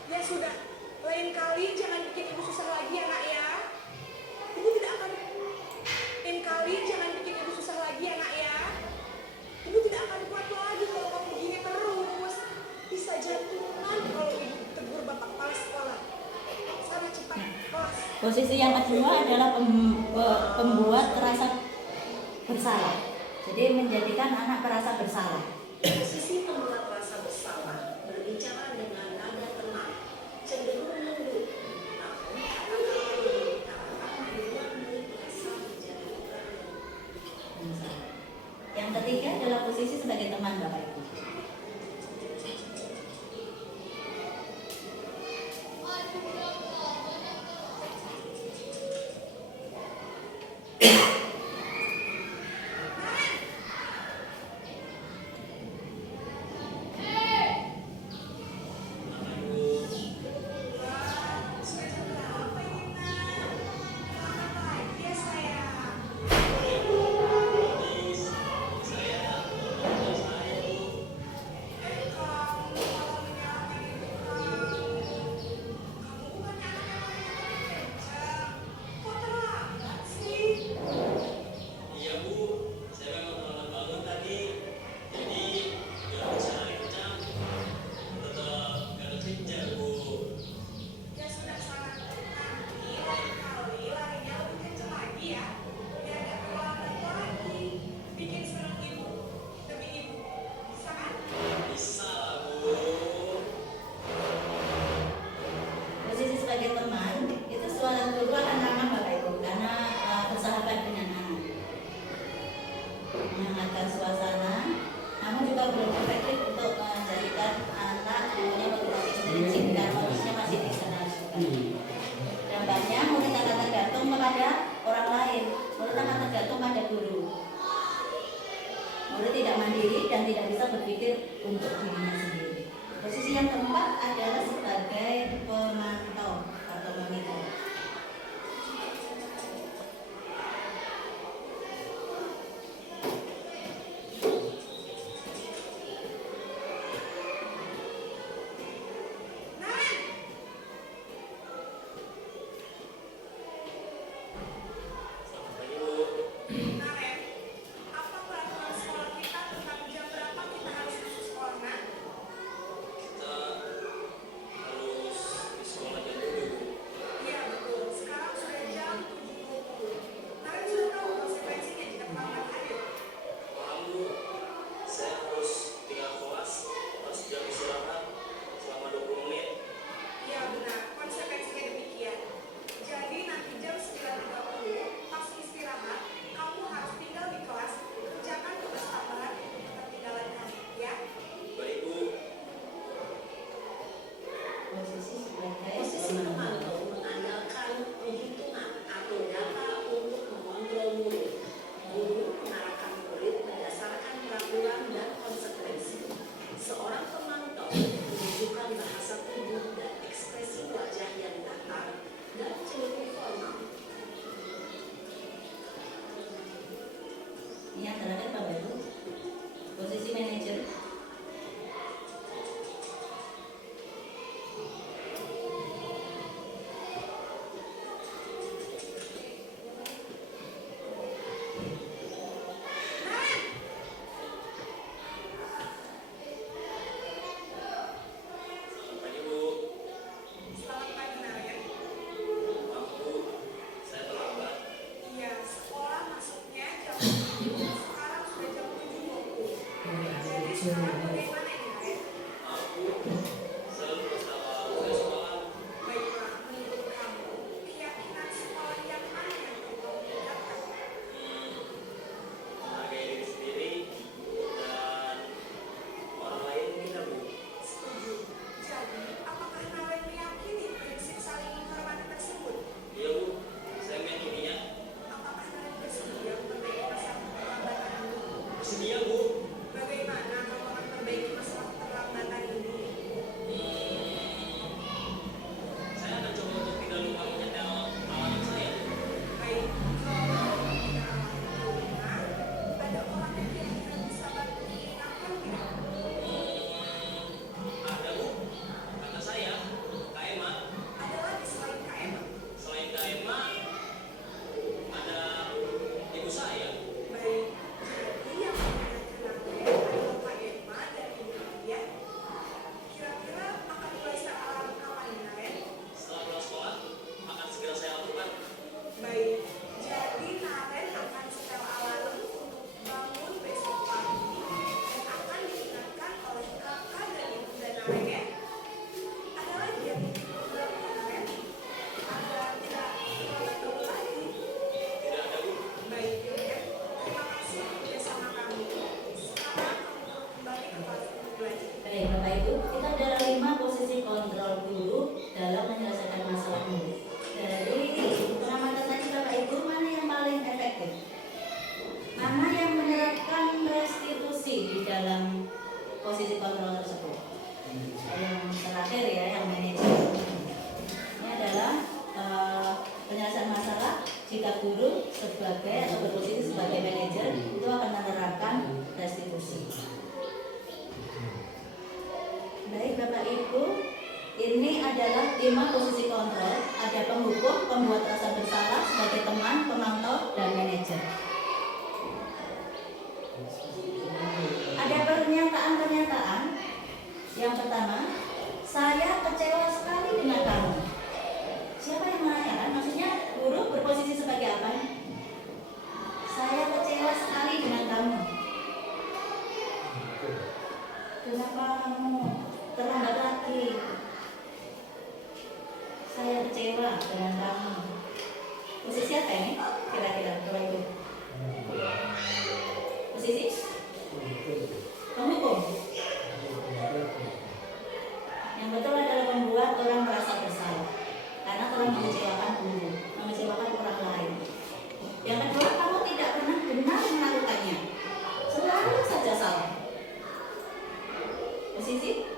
Ya sudah, lain kali jangan bikin ibu susah lagi ya nak ya. Ibu tidak akan. Lain kali jangan bikin ibu susah lagi ya nak ya. Ibu tidak akan kuat lagi kalau kamu begini terus. Bisa jantungan kalau ibu tegur bapak kepala sekolah. Sana cepat kelas. Posisi yang kedua adalah pembuat rasa bersalah. Jadi menjadikan anak merasa bersalah. Posisi pembuat rasa bersalah berbicara dengan nada tenang, cenderung lembut, namun kata-kata yang diucapkan dibuat dari rasa menjadi berani. Yang ketiga adalah posisi sebagai teman Bapak Ibu. Sudah jam berapa ini nak? Selamat pagi ya sayang. Kamu kalau menyalahkan ibu kamu bukannya anak yang kerja. Kok terlambat sih? Iya Bu, saya memang terlambat bangun tadi. Jadi nggak bisa lari kencang. Tetap nggak kekejar Bu. Ya sudah sana. Nanti lain kali larinya lebih kenceng lagi ya. Biar gak terlambat lagi. Bikin senang ibu demi ibu. Bisa kan? Bisa Bu. Posisi sebagai teman itu suara guru akan ramah Bapak Ibu karena bersahabat dengan anak, menghangatkan suasana, namun juga belum efektif untuk menjadikan anak punya motivasi intrinsi karena kondisinya masih dikenal. Gambarnya murid akan tergantung kepada orang lain, murid akan tergantung pada guru. Murid tidak mandiri dan tidak bisa berpikir untuk dirinya sendiri. Posisi yang keempat adalah sebagai pemantau atau monitor. Naren! Selamat pagi Bu. Naren, apa peraturan sekolah kita tentang jam berapa kita harus masuk sekolah, Nak? Kita harus di sekolah jam dulu Bu. Iya, Bapak Ibu, itu adalah 5 posisi kontrol guru dalam menyelesaikan masalah murid. Dari pengamatan tadi Bapak Ibu, mana yang paling efektif? Mana yang menerapkan restitusi di dalam posisi kontrol tersebut? Yang terakhir ya, yang manajer. Ini adalah penyelesaian masalah jika guru sebagai atau berposisi sebagai manajer itu akan menerapkan restitusi. Baik Bapak Ibu, ini adalah 5 posisi kontrol. Ada penghukum, pembuat rasa bersalah sebagai teman, pemantau, dan manajer. Ada pernyataan-pernyataan. Yang pertama, saya kecewa sekali dengan kamu. Siapa yang menanyakan? Maksudnya guru berposisi sebagai apa? Saya kecewa sekali dengan kamu. Kenapa kamu terlambat lagi? Saya kecewa dengan kamu. Posisi apa ini? Kira-kira Bapak Ibu? Posisi? Penghukum. Yang betul adalah membuat orang merasa bersalah karena telah mengecewakan guru, mengecewakan orang lain. Yang kedua, kamu tidak pernah benar melakukannya, selalu saja salah. Posisi?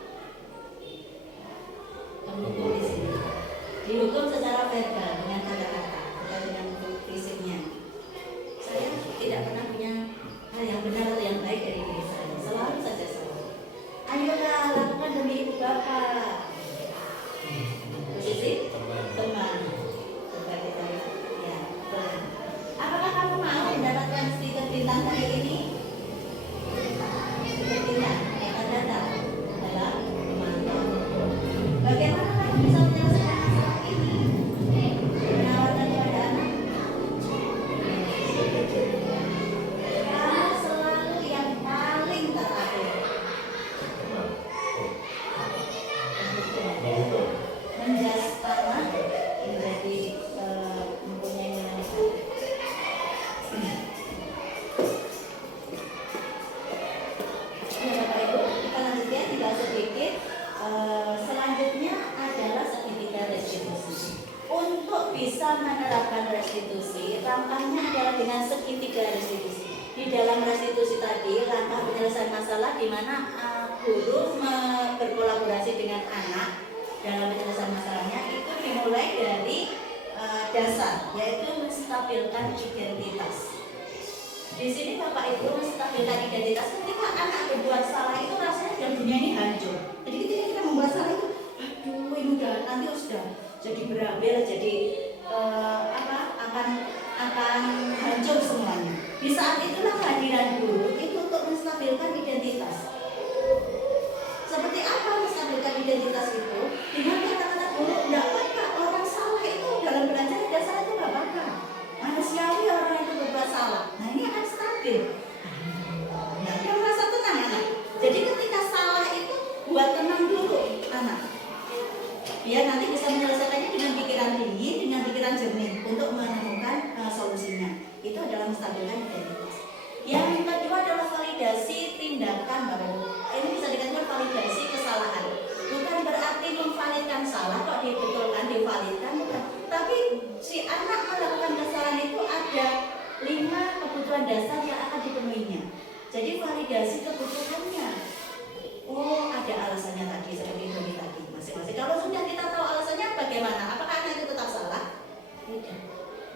Penghukum di sini. Dihukum secara verbal dengan kata-kata, bukan dengan fisiknya. Saya tidak pernah punya hal yang benar atau yang baik dari diri saya, selalu saja salah. Ayolah lakukan demi ibu bapak. Posisi? Teman. Coba kita lihat. Ya, teman. Apakah kamu mau mendapatkan stiker bintang hari ini? Stiker bintang yang terdata adalah pemantau. Bagaimana kamu bisa menyelesaikan masalah ini? Menawarkan kepada anak. Kamu selalu yang paling terakhir. Menjas tanah menjadi mempunyai nilai. Ya Bapak Ibu, kita lanjutkan tinggal sedikit. Selanjutnya adalah segitiga restitusi. Untuk bisa menerapkan restitusi, langkahnya adalah dengan segitiga restitusi. Di dalam restitusi tadi, langkah penyelesaian masalah di mana guru berkolaborasi dengan anak dalam penyelesaian masalahnya itu dimulai dari dasar, yaitu menstabilkan identitas. Di sini Bapak Ibu menstabilkan identitas ketika anak berbuat salah itu rasanya dalam dunia ini hancur. Jadi ketika kita membuat salah itu, aduh ini udah nanti sudah jadi berabil, jadi akan hancur semuanya. Di saat itulah kehadiran guru itu untuk menstabilkan identitas. Seperti apa menstabilkan identitas itu? Dengan kata-kata guru, tidak apa-apa orang salah itu dalam belajar ada salah itu tidak apa-apa. Manusiawi orang itu berbuat salah. Nah ini akan stabil. Nah dia merasa tenang anak. Jadi ketika salah itu buat tenang dulu anak. Biar nanti bisa menyelesaikannya dengan pikiran dingin, dengan pikiran jernih untuk menemukan solusinya. Itu adalah menstabilkan identitas. Yang kedua adalah validasi tindakan Bapak Ibu. Ini bisa dikatakan validasi kesalahan. Bukan berarti memvalidkan salah kok dibetulkan, divalidkan bukan. Tapi si anak melakukan kesalahan itu ada 5 kebutuhan dasar yang akan dipenuhinya. Jadi validasi kebutuhannya. Oh ada alasannya tadi seperti itu tadi masing-masing. Kalau sudah kita tahu alasannya bagaimana? Apakah anak itu tetap salah? Tidak.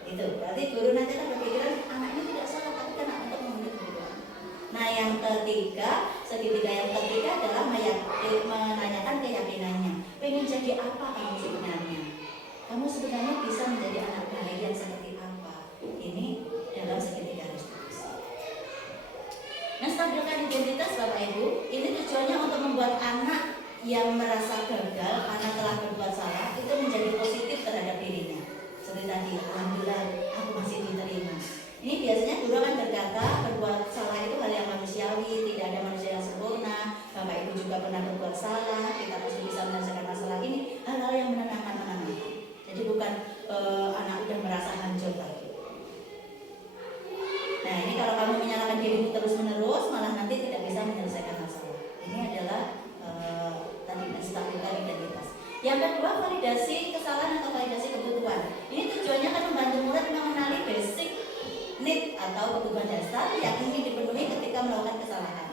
Itu berarti guru nanti akan berpikiran anak ini tidak salah tapi karena untuk memenuhi kebutuhan. Nah yang ketiga, segitiga yang ketiga adalah menanyakan keyakinannya. Pengen jadi apa kamu sebenarnya? Kamu sebenarnya bisa menjadi anak baik yang seperti apa? Ini dalam segitiga restitusi. Nah, stabilkan identitas Bapak Ibu, ini tujuannya untuk membuat anak yang merasa gagal karena telah berbuat salah itu menjadi positif terhadap dirinya. Seperti tadi, alhamdulillah aku masih diterima. Ini biasanya guru akan berkata berbuat salah itu hal yang manusiawi, tidak ada manusia yang sempurna. Bapak Ibu juga pernah berbuat salah, kita pasti bisa menyelesaikan masalah ini. Hal-hal yang menenangkan. Jadi bukan anak udah merasa hancur lagi. Nah ini kalau kamu menyalahkan dirimu terus-menerus, malah nanti tidak bisa menyelesaikan masalah. Ini adalah validasi kesalahan atau validasi kebutuhan. Ini tujuannya akan membantu murid mengenali basic need atau kebutuhan dasar yang ingin dipenuhi ketika melakukan kesalahan.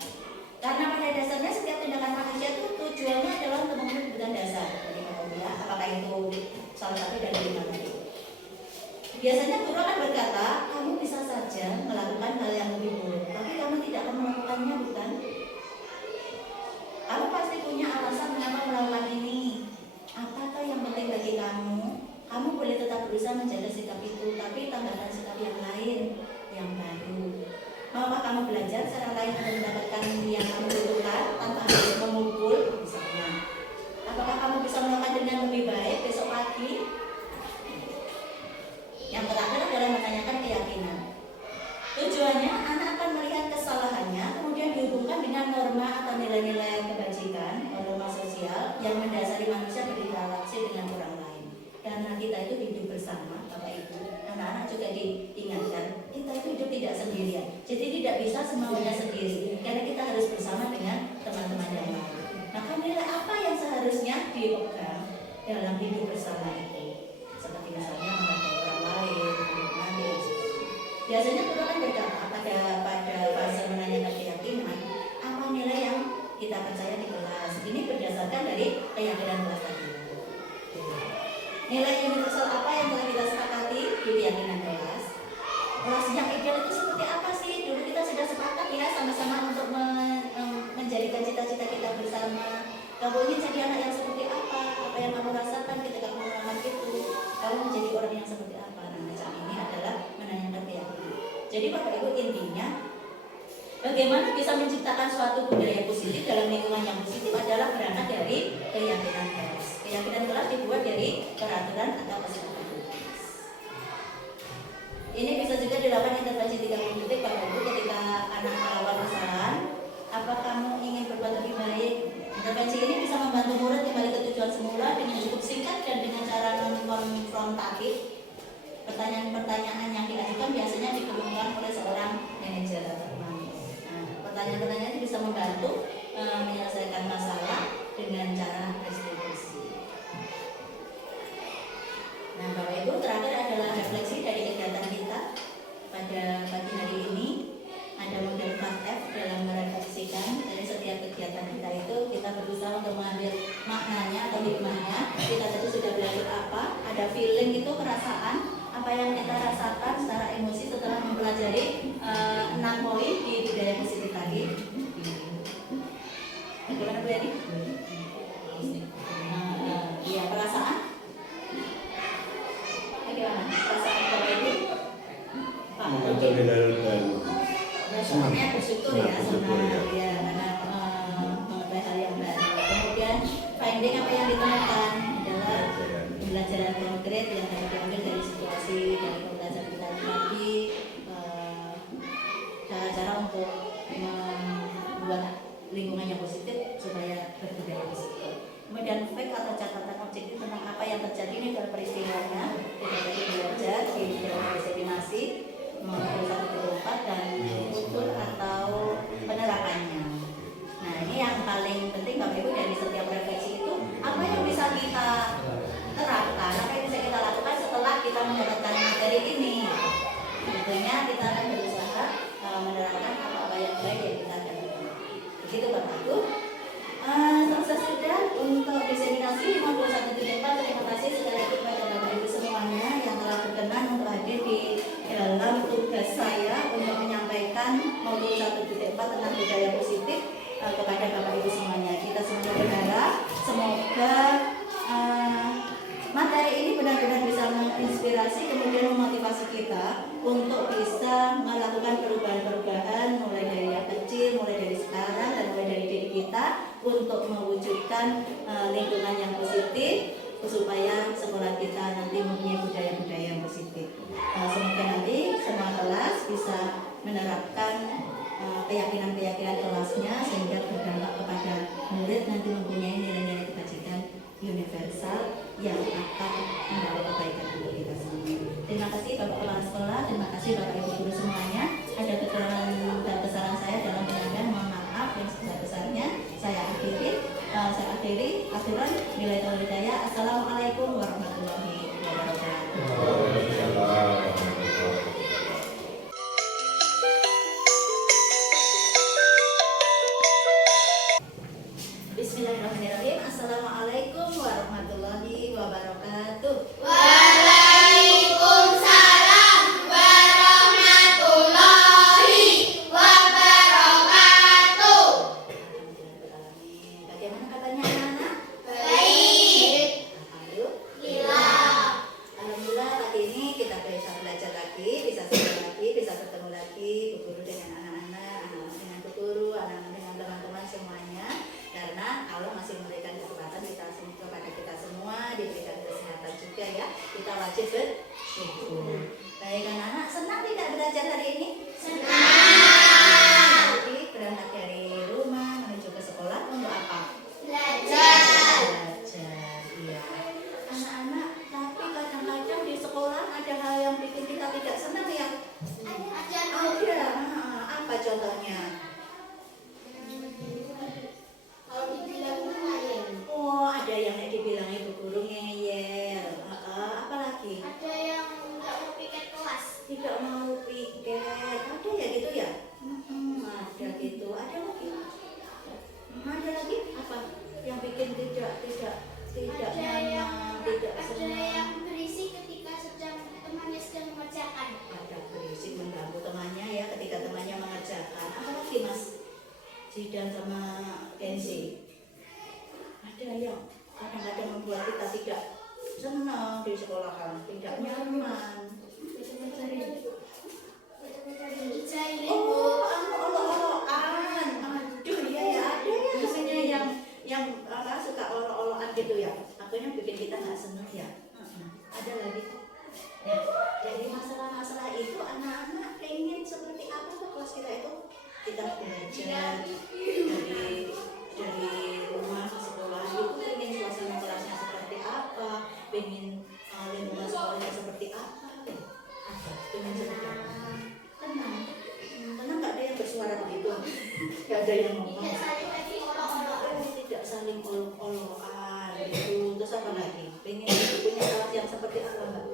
Karena pada dasarnya setiap tindakan manusia itu tujuannya adalah untuk memenuhi kebutuhan dasar. Jadi ya, apakah itu salah satu dari 5 tadi? Biasanya guru akan berkata, kamu bisa saja melakukan hal yang lebih buruk, tapi kamu tidak akan melakukannya, bukan? Kamu pasti punya alasan mengapa melakukan ini. Apakah yang penting bagi kamu? Kamu boleh tetap berusaha menjaga sikap itu, tapi tambahkan sikap yang lain, yang baru. Maukah kamu belajar cara lain untuk mendapatkan yang kamu butuhkan tanpa harus memukul, misalnya? Apakah kamu bisa melakukan dengan lebih baik besok pagi? Yang terakhir adalah menanyakan keyakinan. Tujuannya anak akan melihat kesalahannya, kemudian dihubungkan dengan norma atau nilai-nilai kebajikan, norma sosial yang mendasari manusia berinteraksi dengan orang lain. Karena kita itu hidup bersama, Bapak Ibu, anak-anak juga diingatkan, kita itu hidup tidak sendirian. Jadi tidak bisa semuanya sendiri, karena kita harus bersama dengan teman-teman yang lain. Maka nilai apa yang seharusnya dipegang dalam hidup bersama itu? Seperti misalnya menghargai orang lain, menghormati. Biasanya guru kan berkata pada fase menanyakan keyakinan, apa nilai yang kita percaya di kelas? Ini berdasarkan dari keyakinan kelas tadi. Nilai universal apa yang telah kita sepakati di keyakinan kelas? Kelas yang ideal itu seperti apa sih? Dulu kita sudah sepakat ya sama-sama untuk menjadikan cita-cita kita bersama. Kamu ingin jadi anak yang seperti apa? Apa yang kamu rasakan ketika kamu melakukan itu? Kamu menjadi orang yang seperti apa? Nah, macam ini adalah menanyakan keyakinan. Jadi Bapak Ibu, intinya bagaimana bisa menciptakan suatu budaya positif dalam lingkungan yang positif adalah berangkat dari keyakinan kelas. Keyakinan kelas dibuat dari peraturan atau kesepakatan kelas. Ini bisa juga dilakukan intervensi 30 detik Bapak Ibu ketika anak melakukan kesalahan. Apa kamu ingin berbuat lebih baik? Intervensi ini bisa membantu murid kembali ke tujuan semula dengan cukup singkat dan dengan cara non-konfrontatif. Pertanyaan-pertanyaan yang diajukan biasanya dikemukakan oleh seorang manajer atau teman. Nah, pertanyaan-pertanyaan itu bisa membantu menyelesaikan masalah dengan cara restitusi. Nah, Bapak Ibu, terakhir adalah refleksi dari kegiatan kita pada pagi hari ini. Ada model 4F dalam merefleksikan dari setiap kegiatan kita itu. Kita berusaha untuk mengambil maknanya atau hikmahnya. Kita tadi sudah belajar apa? Ada feeling, itu perasaan. Apa yang kita rasakan secara emosi setelah mempelajari 6 poin di budaya positif tadi. Bagaimana Bu Yani? Iya, perasaan. Bagaimana? Perasaan Bapak Ibu? Pak, mungkin semangat bersyukur ya, senang ya, karena mengetahui hal yang baru. Kemudian finding apa yang ditemukan adalah pembelajaran konkret yang dapat diambil dari situasi, dari pembelajaran kita tadi, cara-cara untuk membuat lingkungan yang positif supaya berbudaya positif. Kemudian fact atau catatan objektif tentang apa yang terjadi ini adalah peristiwanya. Kita tadi belajar di dalam destinasi modul 1-4 dan unsur atau penerapannya. Nah, ini yang paling penting Bapak Ibu dari setiap refleksi itu, apa yang bisa kita terapkan, apa yang bisa kita lakukan setelah kita mendapatkan materi ini. Tentunya kita akan berusaha menerapkan apa-apa yang baik yang kita dapatkan. Begitu Bapak Ibu. Selesai sudah untuk diseminasi modul 1-4. Terima kasih sekali lagi kepada Bapak Ibu semuanya yang telah berkenan untuk hadir di dalam tugas saya untuk menyampaikan modul 1.4 tentang budaya positif kepada Bapak Ibu semuanya. Kita semuanya berharap semoga materi ini benar-benar bisa menginspirasi kemudian memotivasi kita untuk bisa melakukan perubahan-perubahan mulai dari yang kecil, mulai dari sekarang dan mulai dari diri kita untuk mewujudkan lingkungan yang positif supaya sekolah kita nanti mempunyai budaya-budaya yang positif. Semoga nanti semua kelas bisa menerapkan keyakinan-keyakinan kelasnya sehingga berdampak kepada murid nanti mempunyai nilai-nilai kebajikan universal yang akan membawa kebaikan untuk kita semua. Terima kasih Bapak Kepala Sekolah, terima kasih Bapak Ibu guru semuanya. Ada kekurangan dan kesalahan saya dalam penyampaian, mohon maaf yang sebesar-besarnya. Saya akhiri aturan. Wabillahi taufiq wal hidayah. Assalamualaikum warahmatullahi wabarakatuh. Waalaikumsalam. Bismillahirrahmanirrahim. Assalamualaikum warahmatullahi wabarakatuh. Bagaimana kabarnya anak-anak? Alhamdulillah. Alhamdulillah pagi ini kita bisa belajar lagi, bisa sekolah lagi, bisa ketemu lagi Bu Guru dengan anak-anak, anak-anak dengan Bu Guru, anak-anak dengan teman-teman semuanya. Karena Allah masih memberikan kesempatan kita kepada kita semua, diberikan kesehatan juga ya. Kita wajib bersyukur. Baik anak-anak, senang tidak belajar hari ini? Senang. Jadi berangkat dari rumah menuju ke sekolah untuk apa? Belajar, iya. Anak-anak, tapi kadang-kadang di sekolah ada hal yang bikin kita tidak senang ya? Ada. Apa contohnya? Oh, ada yang dibilang ibu guru ngeyel. Apalagi? Tidak mau piket. Ada ya gitu ya? Ada gitu. Ada lagi? Ada lagi? Apa? Yang bikin tidak nyaman, tidak senang. Ada berisik mengganggu temannya ya ketika temannya mengerjakan. Apa lagi Mas? Zidan sama Kenzi. Ada yang kadang-kadang membuat kita tidak senang di sekolahan, tidak nyaman. Oh, olok-olokan. Aduh, iya ya ada ya biasanya yang suka olok-olokan gitu ya. Akhirnya bikin kita nggak senang ya. Ada lagi. Ya, dari masalah-masalah itu anak-anak pengen seperti apa tuh kelas kita itu? Kita belajar dari rumah ke sekolah itu pengen suasana kelasnya seperti apa, pengen lingkungan sekolahnya seperti apa, pengen seperti apa. Tenang nggak ada yang bersuara begitu, nggak ada yang ngomong. Tidak saling olok-olokan gitu. Terus apa lagi? Pengen punya kelas yang seperti apa mbak?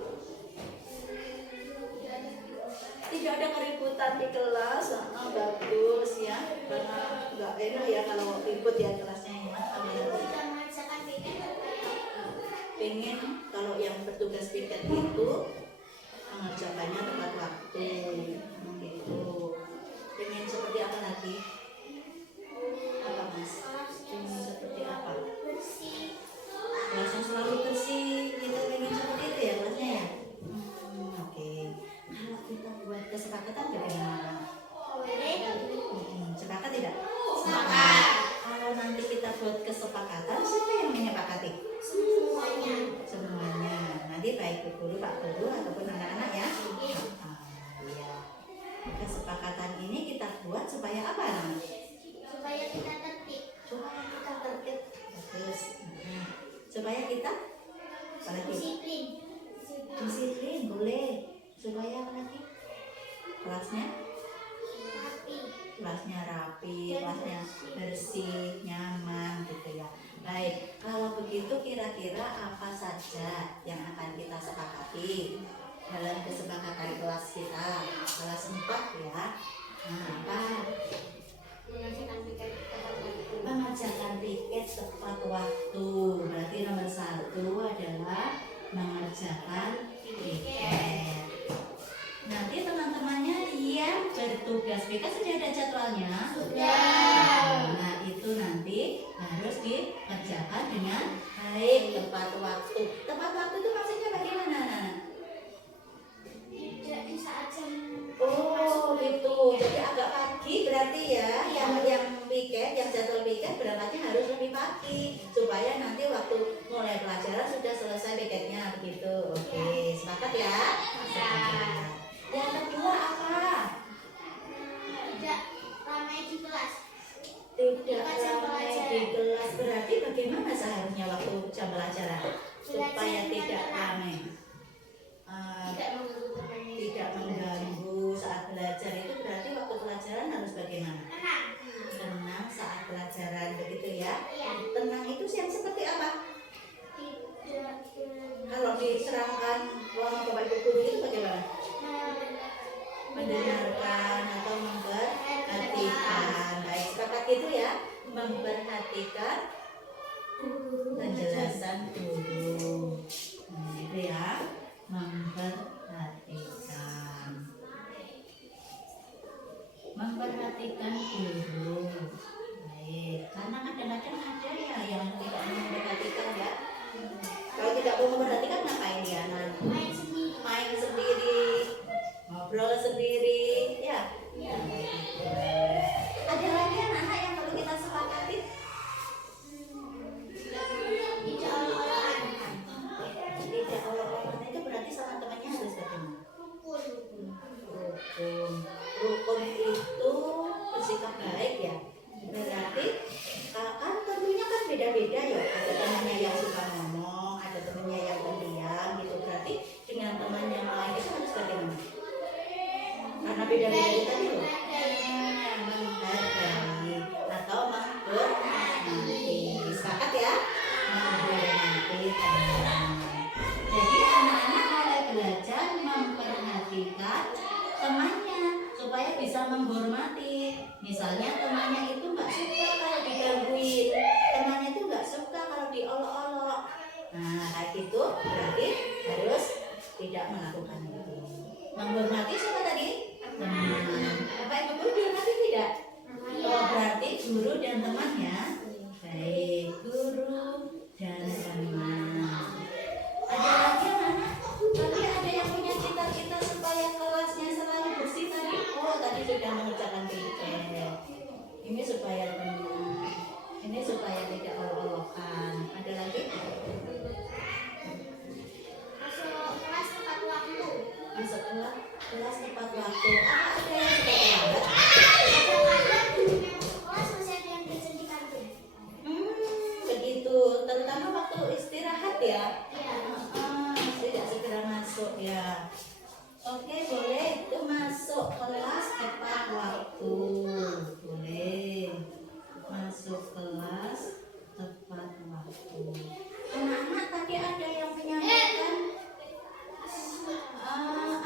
Tidak ada keributan di kelas, bagus ya, karena nggak enak ya kalau ribut ya kelasnya ya. Pengen kalau yang bertugas piket itu mengerjakannya tepat waktu, gitu. Pengen seperti apa lagi? Apa mas? Pengen seperti apa? Kelasnya selalu bersih, gitu. Pengen seperti itu ya kelasnya ya. Oke. Kalau kita buat kesepakatan bagaimana? Sepakat tidak? Sepakat. Kalau nanti kita buat kesepakatan, siapa yang menyepakati? Semuanya. Nanti baik Bu Guru, Pak Guru, ataupun anak-anak ya. Iya. Kesepakatan ini kita buat supaya apa namanya? Supaya kita tertib. Bagus. Supaya kita disiplin boleh. Supaya apa lagi? Kelasnya rapi, kelasnya bersih, nyaman gitu ya. Baik, kalau begitu kira-kira apa saja yang akan kita sepakati dalam kesepakatan kelas kita? Kelas 4 ya. Apa? Mengerjakan piket tepat waktu. Berarti nomor 1 adalah mengerjakan piket. Nanti teman-temannya yang bertugas piket sudah ada jadwalnya? Sudah. Nah itu nanti harus dikerjakan dengan baik, tepat waktu. Tepat waktu itu maksudnya bagaimana Nana? Tidak di saat jam. Oh gitu, jadi agak pagi berarti ya. Yang piket, yang jadwal piket berangkatnya harus lebih pagi supaya nanti waktu mulai pelajaran sudah selesai piketnya begitu. Oke, sepakat ya? Sepakat. Yang kedua apa? Tidak ramai di kelas. Tidak ramai di kelas berarti bagaimana seharusnya waktu jam pelajaran supaya tidak ramai? Tidak mengganggu saat belajar itu berarti waktu pelajaran harus bagaimana? Tenang. Tenang saat pelajaran begitu ya. Tenang itu yang seperti apa? memperhatikan ngapain dia anak? Main sendiri. Main sendiri, ngobrol sendiri, ya. Nah, kayak gitu. Ada lagi anak-anak yang perlu kita sepakati? Tidak olok-olokan. Tidak olok-olokan itu berarti sama temannya harus bagaimana? Rukun. Rukun itu bersikap baik ya. Berarti kan tentunya kan beda-beda ya. Ada temannya yang suka ngomong, ada temannya yang pendiam gitu. Berarti dengan teman yang lain itu harus bagaimana? Karena beda-beda itu tadi loh. Menghargai atau menghormati. Sepakat ya? Menghormati teman. Jadi anak-anak mulai belajar memperhatikan temannya supaya bisa menghormati. Misalnya temannya itu nggak suka kalau digangguin, temannya itu nggak suka kalau diolok-olok. Nah kayak gitu berarti harus tidak melakukan itu. Menghormati siapa tadi? Teman. Bapak ibu guru dihormati tidak? Oh, berarti guru dan temannya baik, guru dan teman. Ada lagi anak-anak? Tapi ada yang punya cita-cita supaya kelasnya selalu bersih tadi. Oh, tadi sudah mengerjakan tiket. Ini supaya tenang. Ini supaya tidak olok-olokan. Ada lagi? Masuk kelas tepat waktu. Masuk kelas tepat waktu. Apa ada yang suka terlambat? Kadang-kadang gurunya masuk kelas masih ada yang belajar di kantin. Begitu. Terutama waktu istirahat ya. Iya. Tidak segera masuk ya. Oke, boleh itu masuk kelas tepat waktu. Boleh masuk kelas tepat waktu. Anak-anak tadi ada yang menyampaikan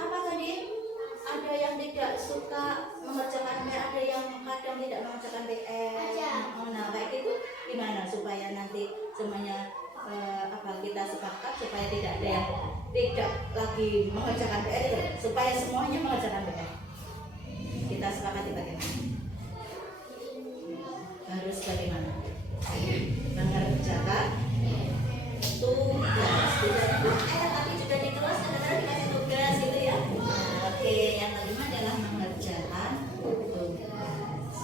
apa tadi? Ada yang tidak suka mengerjakan PR, ada yang kadang tidak mengerjakan PR. Nah, kayak gitu gimana supaya nanti semuanya kita sepakat supaya tidak ada yang tidak lagi mengerjakan PR itu, supaya semuanya mengerjakan PR. Kita sepakati bagaimana? Harus bagaimana? Mengerjakan tugas, tidak tapi juga di kelas kadang-kadang dikasih tugas gitu ya. Oke, yang kelima adalah mengerjakan tugas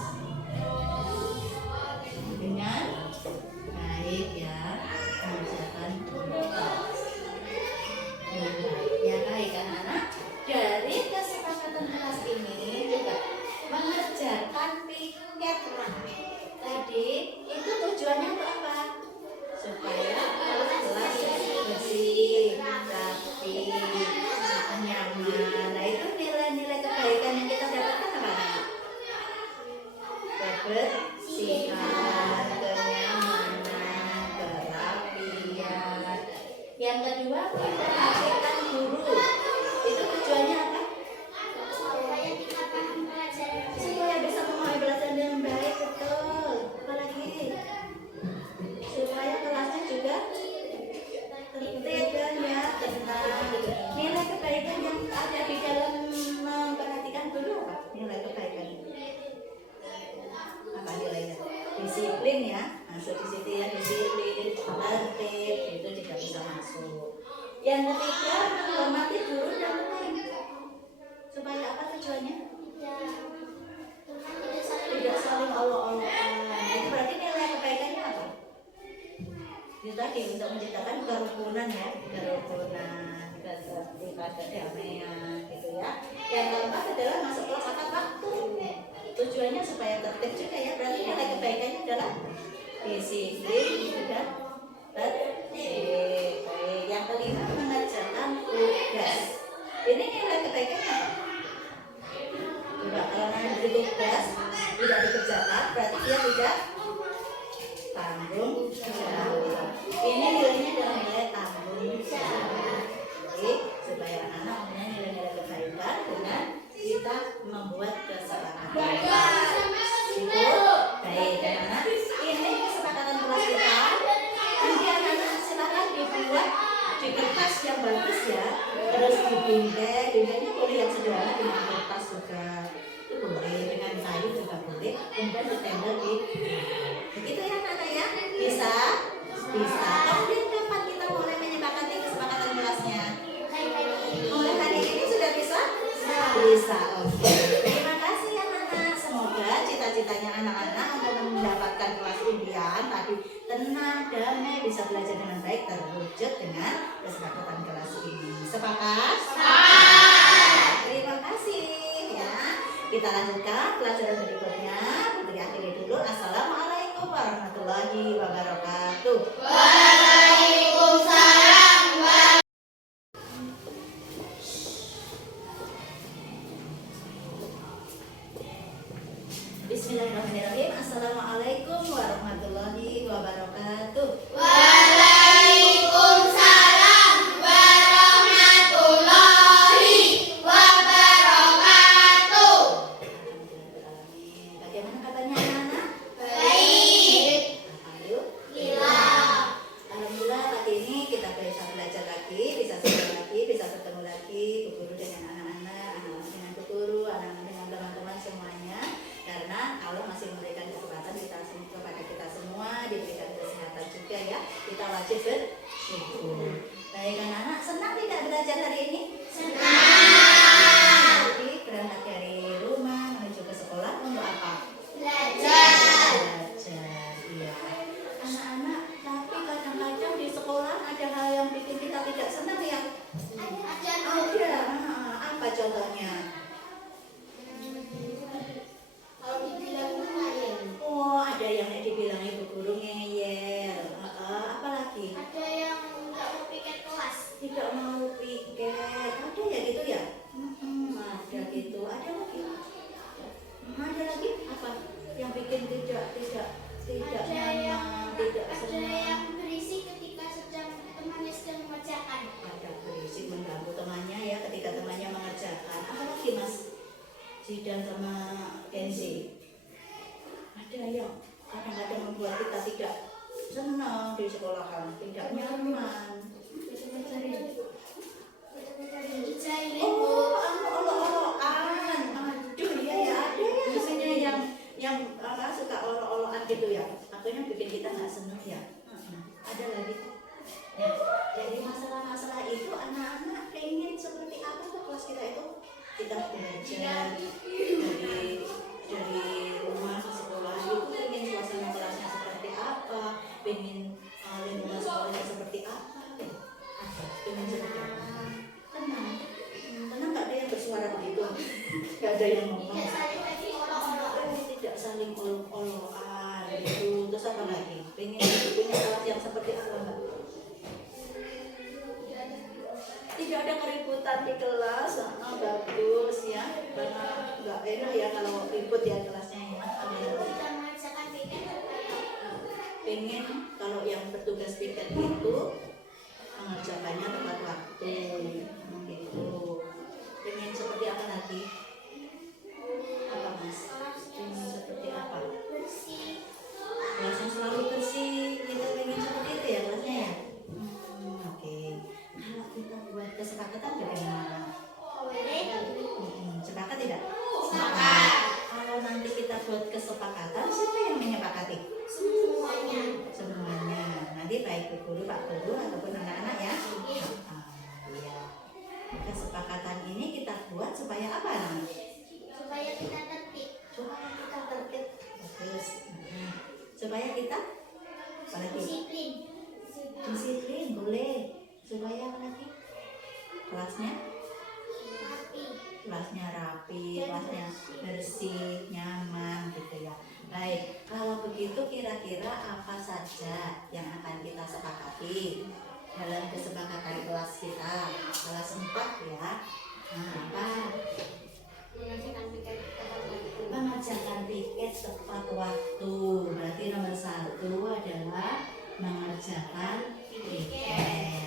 dengan baik ya, mengerjakan tugas. Ya baik anak-anak, dari kesepakatan kelas ini juga mengerjakan piket tadi itu tujuannya untuk apa? Supaya kelas bersih, rapi, nyaman. Nah itu nilai-nilai kebaikan yang kita dapatkan apa? Kebersihan, kenyamanan, kerapian. Yang kedua, memperhatikan guru. Itu tujuannya apa? Supaya kita paham pelajaran. Supaya bisa memahami pelajaran dengan baik, betul. Apalagi supaya kelasnya juga tertib dan ya tenang. Nilai kebaikan yang ada di dalam memperhatikan guru apa? Nilai kebaikan apa nilainya? Disiplin ya, masuk di situ ya, disiplin, tertib itu tidak bisa masuk. Yang ketiga, menghormati guru dan teman. Supaya apa tujuannya? Tidak saling olok-olokan. Itu berarti nilai kebaikannya apa? Itu tadi untuk menciptakan kerukunan ya, kerukunan, ketertiban, kedamaian gitu ya. Yang keempat adalah masuk kelas tepat waktu. Tujuannya supaya tertib juga ya. Berarti nilai kebaikannya adalah disiplin dan tertib. Yang kelima mengerjakan tugas. Ini nilai kebaikannya apa? Coba kalau nanti tugas tidak dikerjakan, berarti dia tidak tanggung jawab. Ini nilainya adalah nilai tanggung jawab. Jadi supaya anak-anak punya nilai-nilai kebaikan dengan kita membuat kesepakatan. Itu baik anak-anak. Ini kesepakatan kelas kita. Nanti anak-anak silakan dibuat di kertas yang bagus ya. Terus dibingkai boleh yang sederhana dengan kertas juga. Itu boleh, dengan kayu juga boleh. Kemudian ditempel di begitu ya anak-anak ya. Bisa. Kemudian kapan kita mulai menyepakati kesepakatan? damai, bisa belajar dengan baik, terwujud dengan kesepakatan kelas ini. Sepakat? Terima kasih ya. Kita lanjutkan pelajaran berikutnya. Putri akhiri dulu. Assalamualaikum warahmatullahi wabarakatuh. Bismillahirrahmanirrahim. Assalamualaikum warahmatullahi wabarakatuh. Bagaimana kabarnya anak-anak? Alhamdulillah. Alhamdulillah pagi ini kita bisa belajar lagi, bisa sekolah lagi, bisa bertemu lagi Bu Guru dengan anak-anak, anak-anak dengan Bu Guru, anak-anak dengan teman-teman semuanya. Karena Allah masih memberikan kesempatan kepada kita semua, diberikan kesehatan juga ya. Kita wajib bersyukur. Baik anak-anak, senang tidak belajar hari ini? Senang. Jadi berangkat dari rumah menuju ke sekolah untuk apa? Belajar. Iya. Anak-anak, tapi kadang-kadang di sekolah ada hal yang bikin kita tidak senang ya? Ada. Apa contohnya? Oh, ada yang dibilang ibu guru ngeyel. Apalagi? Tidak mau piket. Ada ya gitu ya? Ada gitu. Ada lagi? Ada lagi apa? Yang bikin tidak nyaman, tidak senang. Ada berisik mengganggu temannya ya ketika temannya mengerjakan. Apalagi Mas Zidan sama Kenzi? Ada yang kadang-kadang membuat kita tidak senang di sekolahan, tidak nyaman. Oh, olok-olokan. Aduh, iya ya, ada ya misalnya yang suka olok-olokan gitu ya. Akhirnya bikin kita nggak senang ya. Ada lagi. Ya, jadi masalah-masalah itu anak-anak pengen seperti apa tuh kelas kita itu? Kita belajar dari rumah ke sekolah itu pengen suasana kelasnya seperti apa, pengen lingkungan sekolahnya seperti apa, pengen seperti apa. Tenang nggak ada yang bersuara begitu, nggak ada yang ngomong. Tidak saling olok-olokan gitu. Terus apa lagi? Pengen punya kelas yang seperti apa mbak? Tidak ada keributan di kelas, bagus ya, karena nggak enak ya kalau ribut ya kelasnya ya. Pengen kalau yang bertugas piket itu mengerjakannya tepat waktu, gitu. Pengen seperti apa lagi? Apa mas? Pengen seperti apa? Kelas yang selalu bersih, kita pengen seperti itu ya kelasnya ya. Oke. Kalau kita buat kesepakatan bagaimana? Sepakat tidak? Sepakat. Kalau nanti kita buat kesepakatan, siapa yang menyepakati? Semuanya. Nanti baik Bu Guru, Pak Guru ataupun anak-anak ya. Iya. Kesepakatan ini kita buat supaya apa namanya? Supaya kita tertib. Bagus. Supaya kita disiplin boleh. Supaya apa lagi? Kelasnya rapi, kelasnya bersih, nyaman gitu ya. Baik, kalau begitu kira-kira apa saja yang akan kita sepakati dalam kesepakatan kelas kita, kelas 4 ya. Apa? Mengerjakan piket tepat waktu. Berarti nomor 1 adalah mengerjakan piket.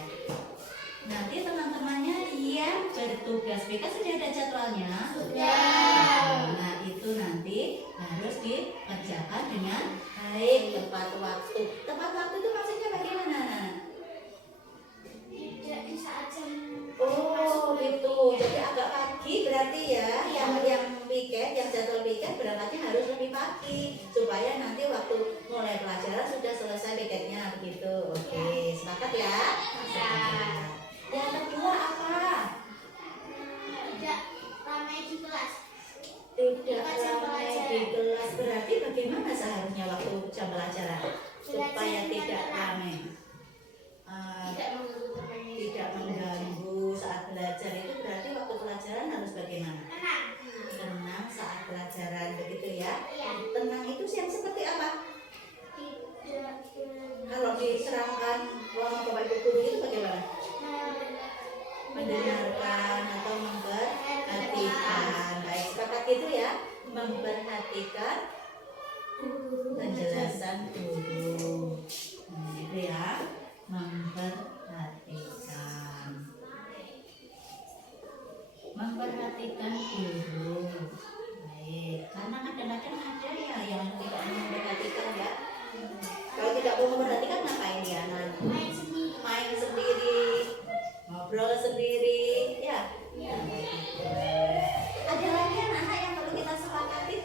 Nanti teman-temannya yang bertugas piket sudah ada jadwalnya? Sudah. Nah itu nanti harus dikerjakan dengan baik, tepat waktu. Tepat waktu itu maksudnya bagaimana? Tidak di saat jam. Oh gitu. Jadi agak pagi berarti ya. Yang piket, yang jadwal piket berangkatnya harus lebih pagi supaya nanti waktu mulai pelajaran sudah selesai piketnya begitu. Oke, sepakat ya? Sepakat. Yang kedua apa? Tidak ramai di kelas. Tidak ramai di kelas berarti bagaimana seharusnya waktu jam pelajaran? memperhatikan penjelasan guru. Itu ya, memperhatikan guru. Baik, karena kadang-kadang ada ya yang tidak memperhatikan ya. Kalau tidak mau memperhatikan ngapain dia? Main sendiri, ngobrol sendiri, ya. Ada lagi anak-anak yang perlu kita sepakati?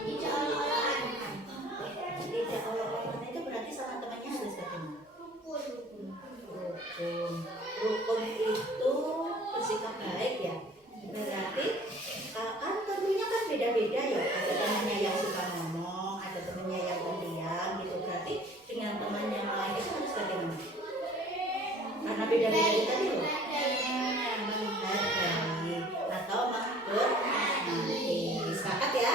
Tidak olok-olokan itu berarti sama temannya harus bagaimana? Rukun itu bersikap baik ya. Berarti kan tentunya kan beda-beda ya. Ada temannya yang suka ngomong, ada temannya yang pendiam gitu. Berarti dengan teman yang lain itu harus bagaimana? Karena beda-beda itu tadi loh. Menghargai atau menghormati. Sepakat ya?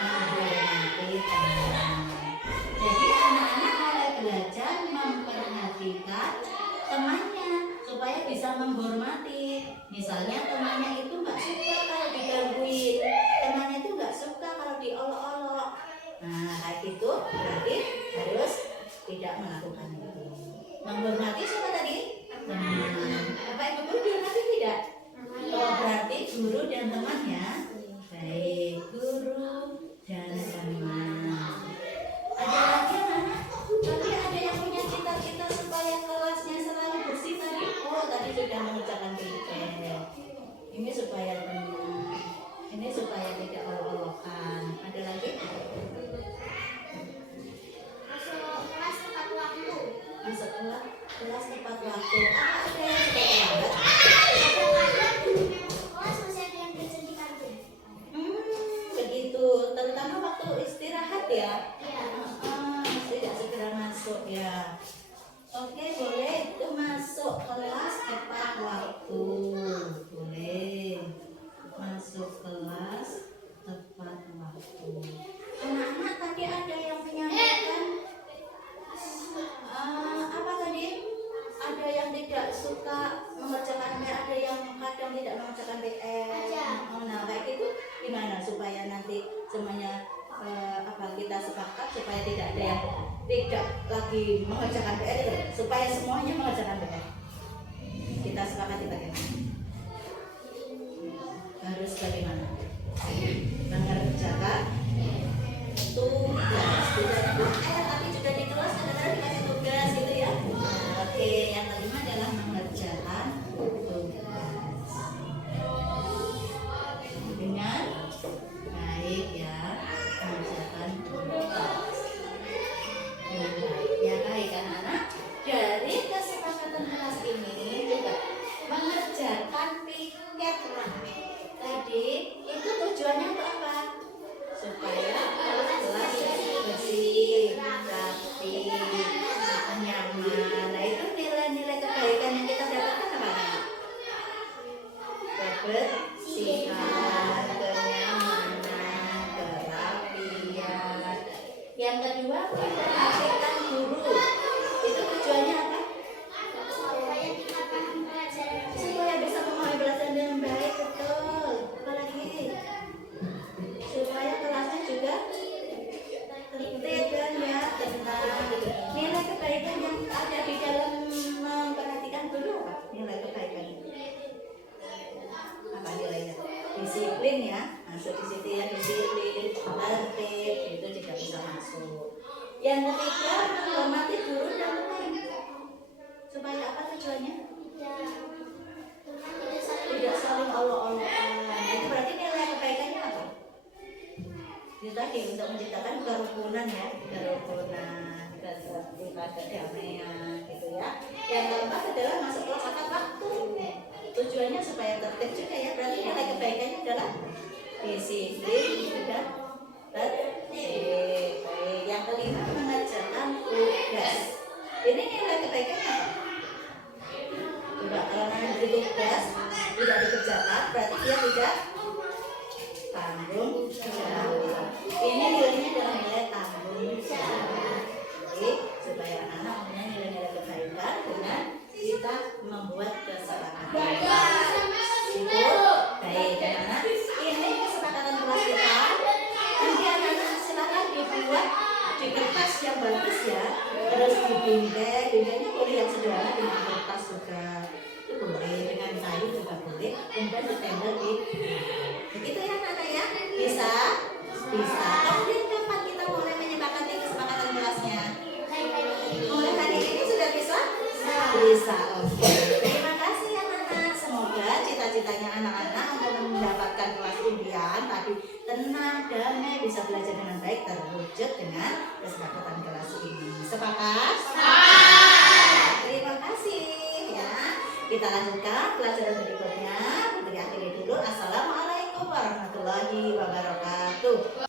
Menghormati teman. Jadi anak-anak mulai belajar memperhatikan temannya supaya bisa menghormati. Misalnya temannya itu nggak suka kalau digangguin, temannya itu nggak suka kalau diolok-olok. Nah kayak gitu berarti harus tidak melakukan itu. Menghormati siapa tadi? Teman. Apa ibu guru dihormati tidak? Oh berarti guru dan temannya. Baik, guru dan teman. Ada lagi anak-anak? Tadi ada yang punya cita-cita supaya kelasnya selalu bersih tadi. Oh tadi sudah mengerjakan PR. Ini supaya tenang. Ini supaya tidak olok-olokan. Ada lagi? Masuk kelas tepat waktu. Apa ada yang suka lambat? Begitu. Terutama waktu istirahat ya. Tidak segera masuk ya. Oke boleh itu masuk kelas tepat waktu. Boleh masuk kelas tepat waktu. Anak-anak tadi ada yang menyampaikan apa tadi? Ada yang tidak suka mengerjakan PR, ada yang kadang tidak mengerjakan PR. Nah kayak gitu gimana supaya nanti semuanya kita sepakat supaya tidak ada yang tidak lagi mengerjakan PR itu, supaya semuanya mengerjakan PR. Kita sepakati bagaimana? Harus bagaimana? Mengerjakan tugas. Tapi sudah di kelas kadang-kadang dikasih tugas gitu ya. Oke, yang kelima adalah mengerjakan tugas dengan baik ya. Mengerjakan tugas dengan baik ya. Baik anak-anak, dari kesepakatan kelas ini juga mengerjakan piket tadi itu tujuannya untuk apa? Supaya kelas bersih, rapi, nyaman. Nah itu nilai-nilai kebaikan yang kita dapatkan apa? Kebersihan, kenyamanan, kerapian. Yang kedua, memperhatikan guru. Itu tujuannya apa? Supaya bisa memahami pelajaran dengan baik, betul. Apalagi supaya kelasnya juga tertib dan ya tenang. Nilai kebaikan yang ada di dalam memperhatikan guru apa? Nilai kebaikan apa nilainya? Disiplin ya, masuk di situ ya, disiplin, tertib itu juga bisa masuk. Yang ketiga, menghormati guru dan teman. Supaya apa tujuannya? Tidak saling olok-olokan. Itu berarti nilai kebaikannya apa? Itu tadi untuk menciptakan kerukunan ya, kerukunan, ketertiban, kedamaian gitu ya. Yang keempat adalah masuk kelas tepat waktu. Tujuannya supaya tertib juga ya. Berarti nilai kebaikannya adalah disiplin dan tertib. Yang kelima mengerjakan tugas. Ini nilai kebaikannya apa? Coba kalau nanti tugas tidak dikerjakan, berarti dia tidak tanggung jawab. Ini nilainya adalah nilai tanggung jawab. Jadi supaya anak-anak punya nilai-nilai kebaikan dengan kita membuat kesepakatan. Itu baik anak-anak. yang bagus ya. Terus dibingkai boleh yang sederhana dengan kertas juga. Itu boleh, dengan kayu juga boleh. Kemudian ditempel di begitu ya anak-anak ya. Bisa? Bisa. Kemudian kapan kita mulai menyepakati kesepakatan kelasnya? Mulai hari ini sudah bisa? Bisa. Oke. Terima kasih anak-anak. Semoga cita-citanya anak-anak untuk mendapatkan kelas impian tapi tenang, damai, bisa belajar dengan baik terwujud dengan kesepakatan kelas ini. Sepakat? Terima kasih ya. Kita lanjutkan pelajaran berikutnya. Putri akhiri dulu. Assalamualaikum warahmatullahi wabarakatuh.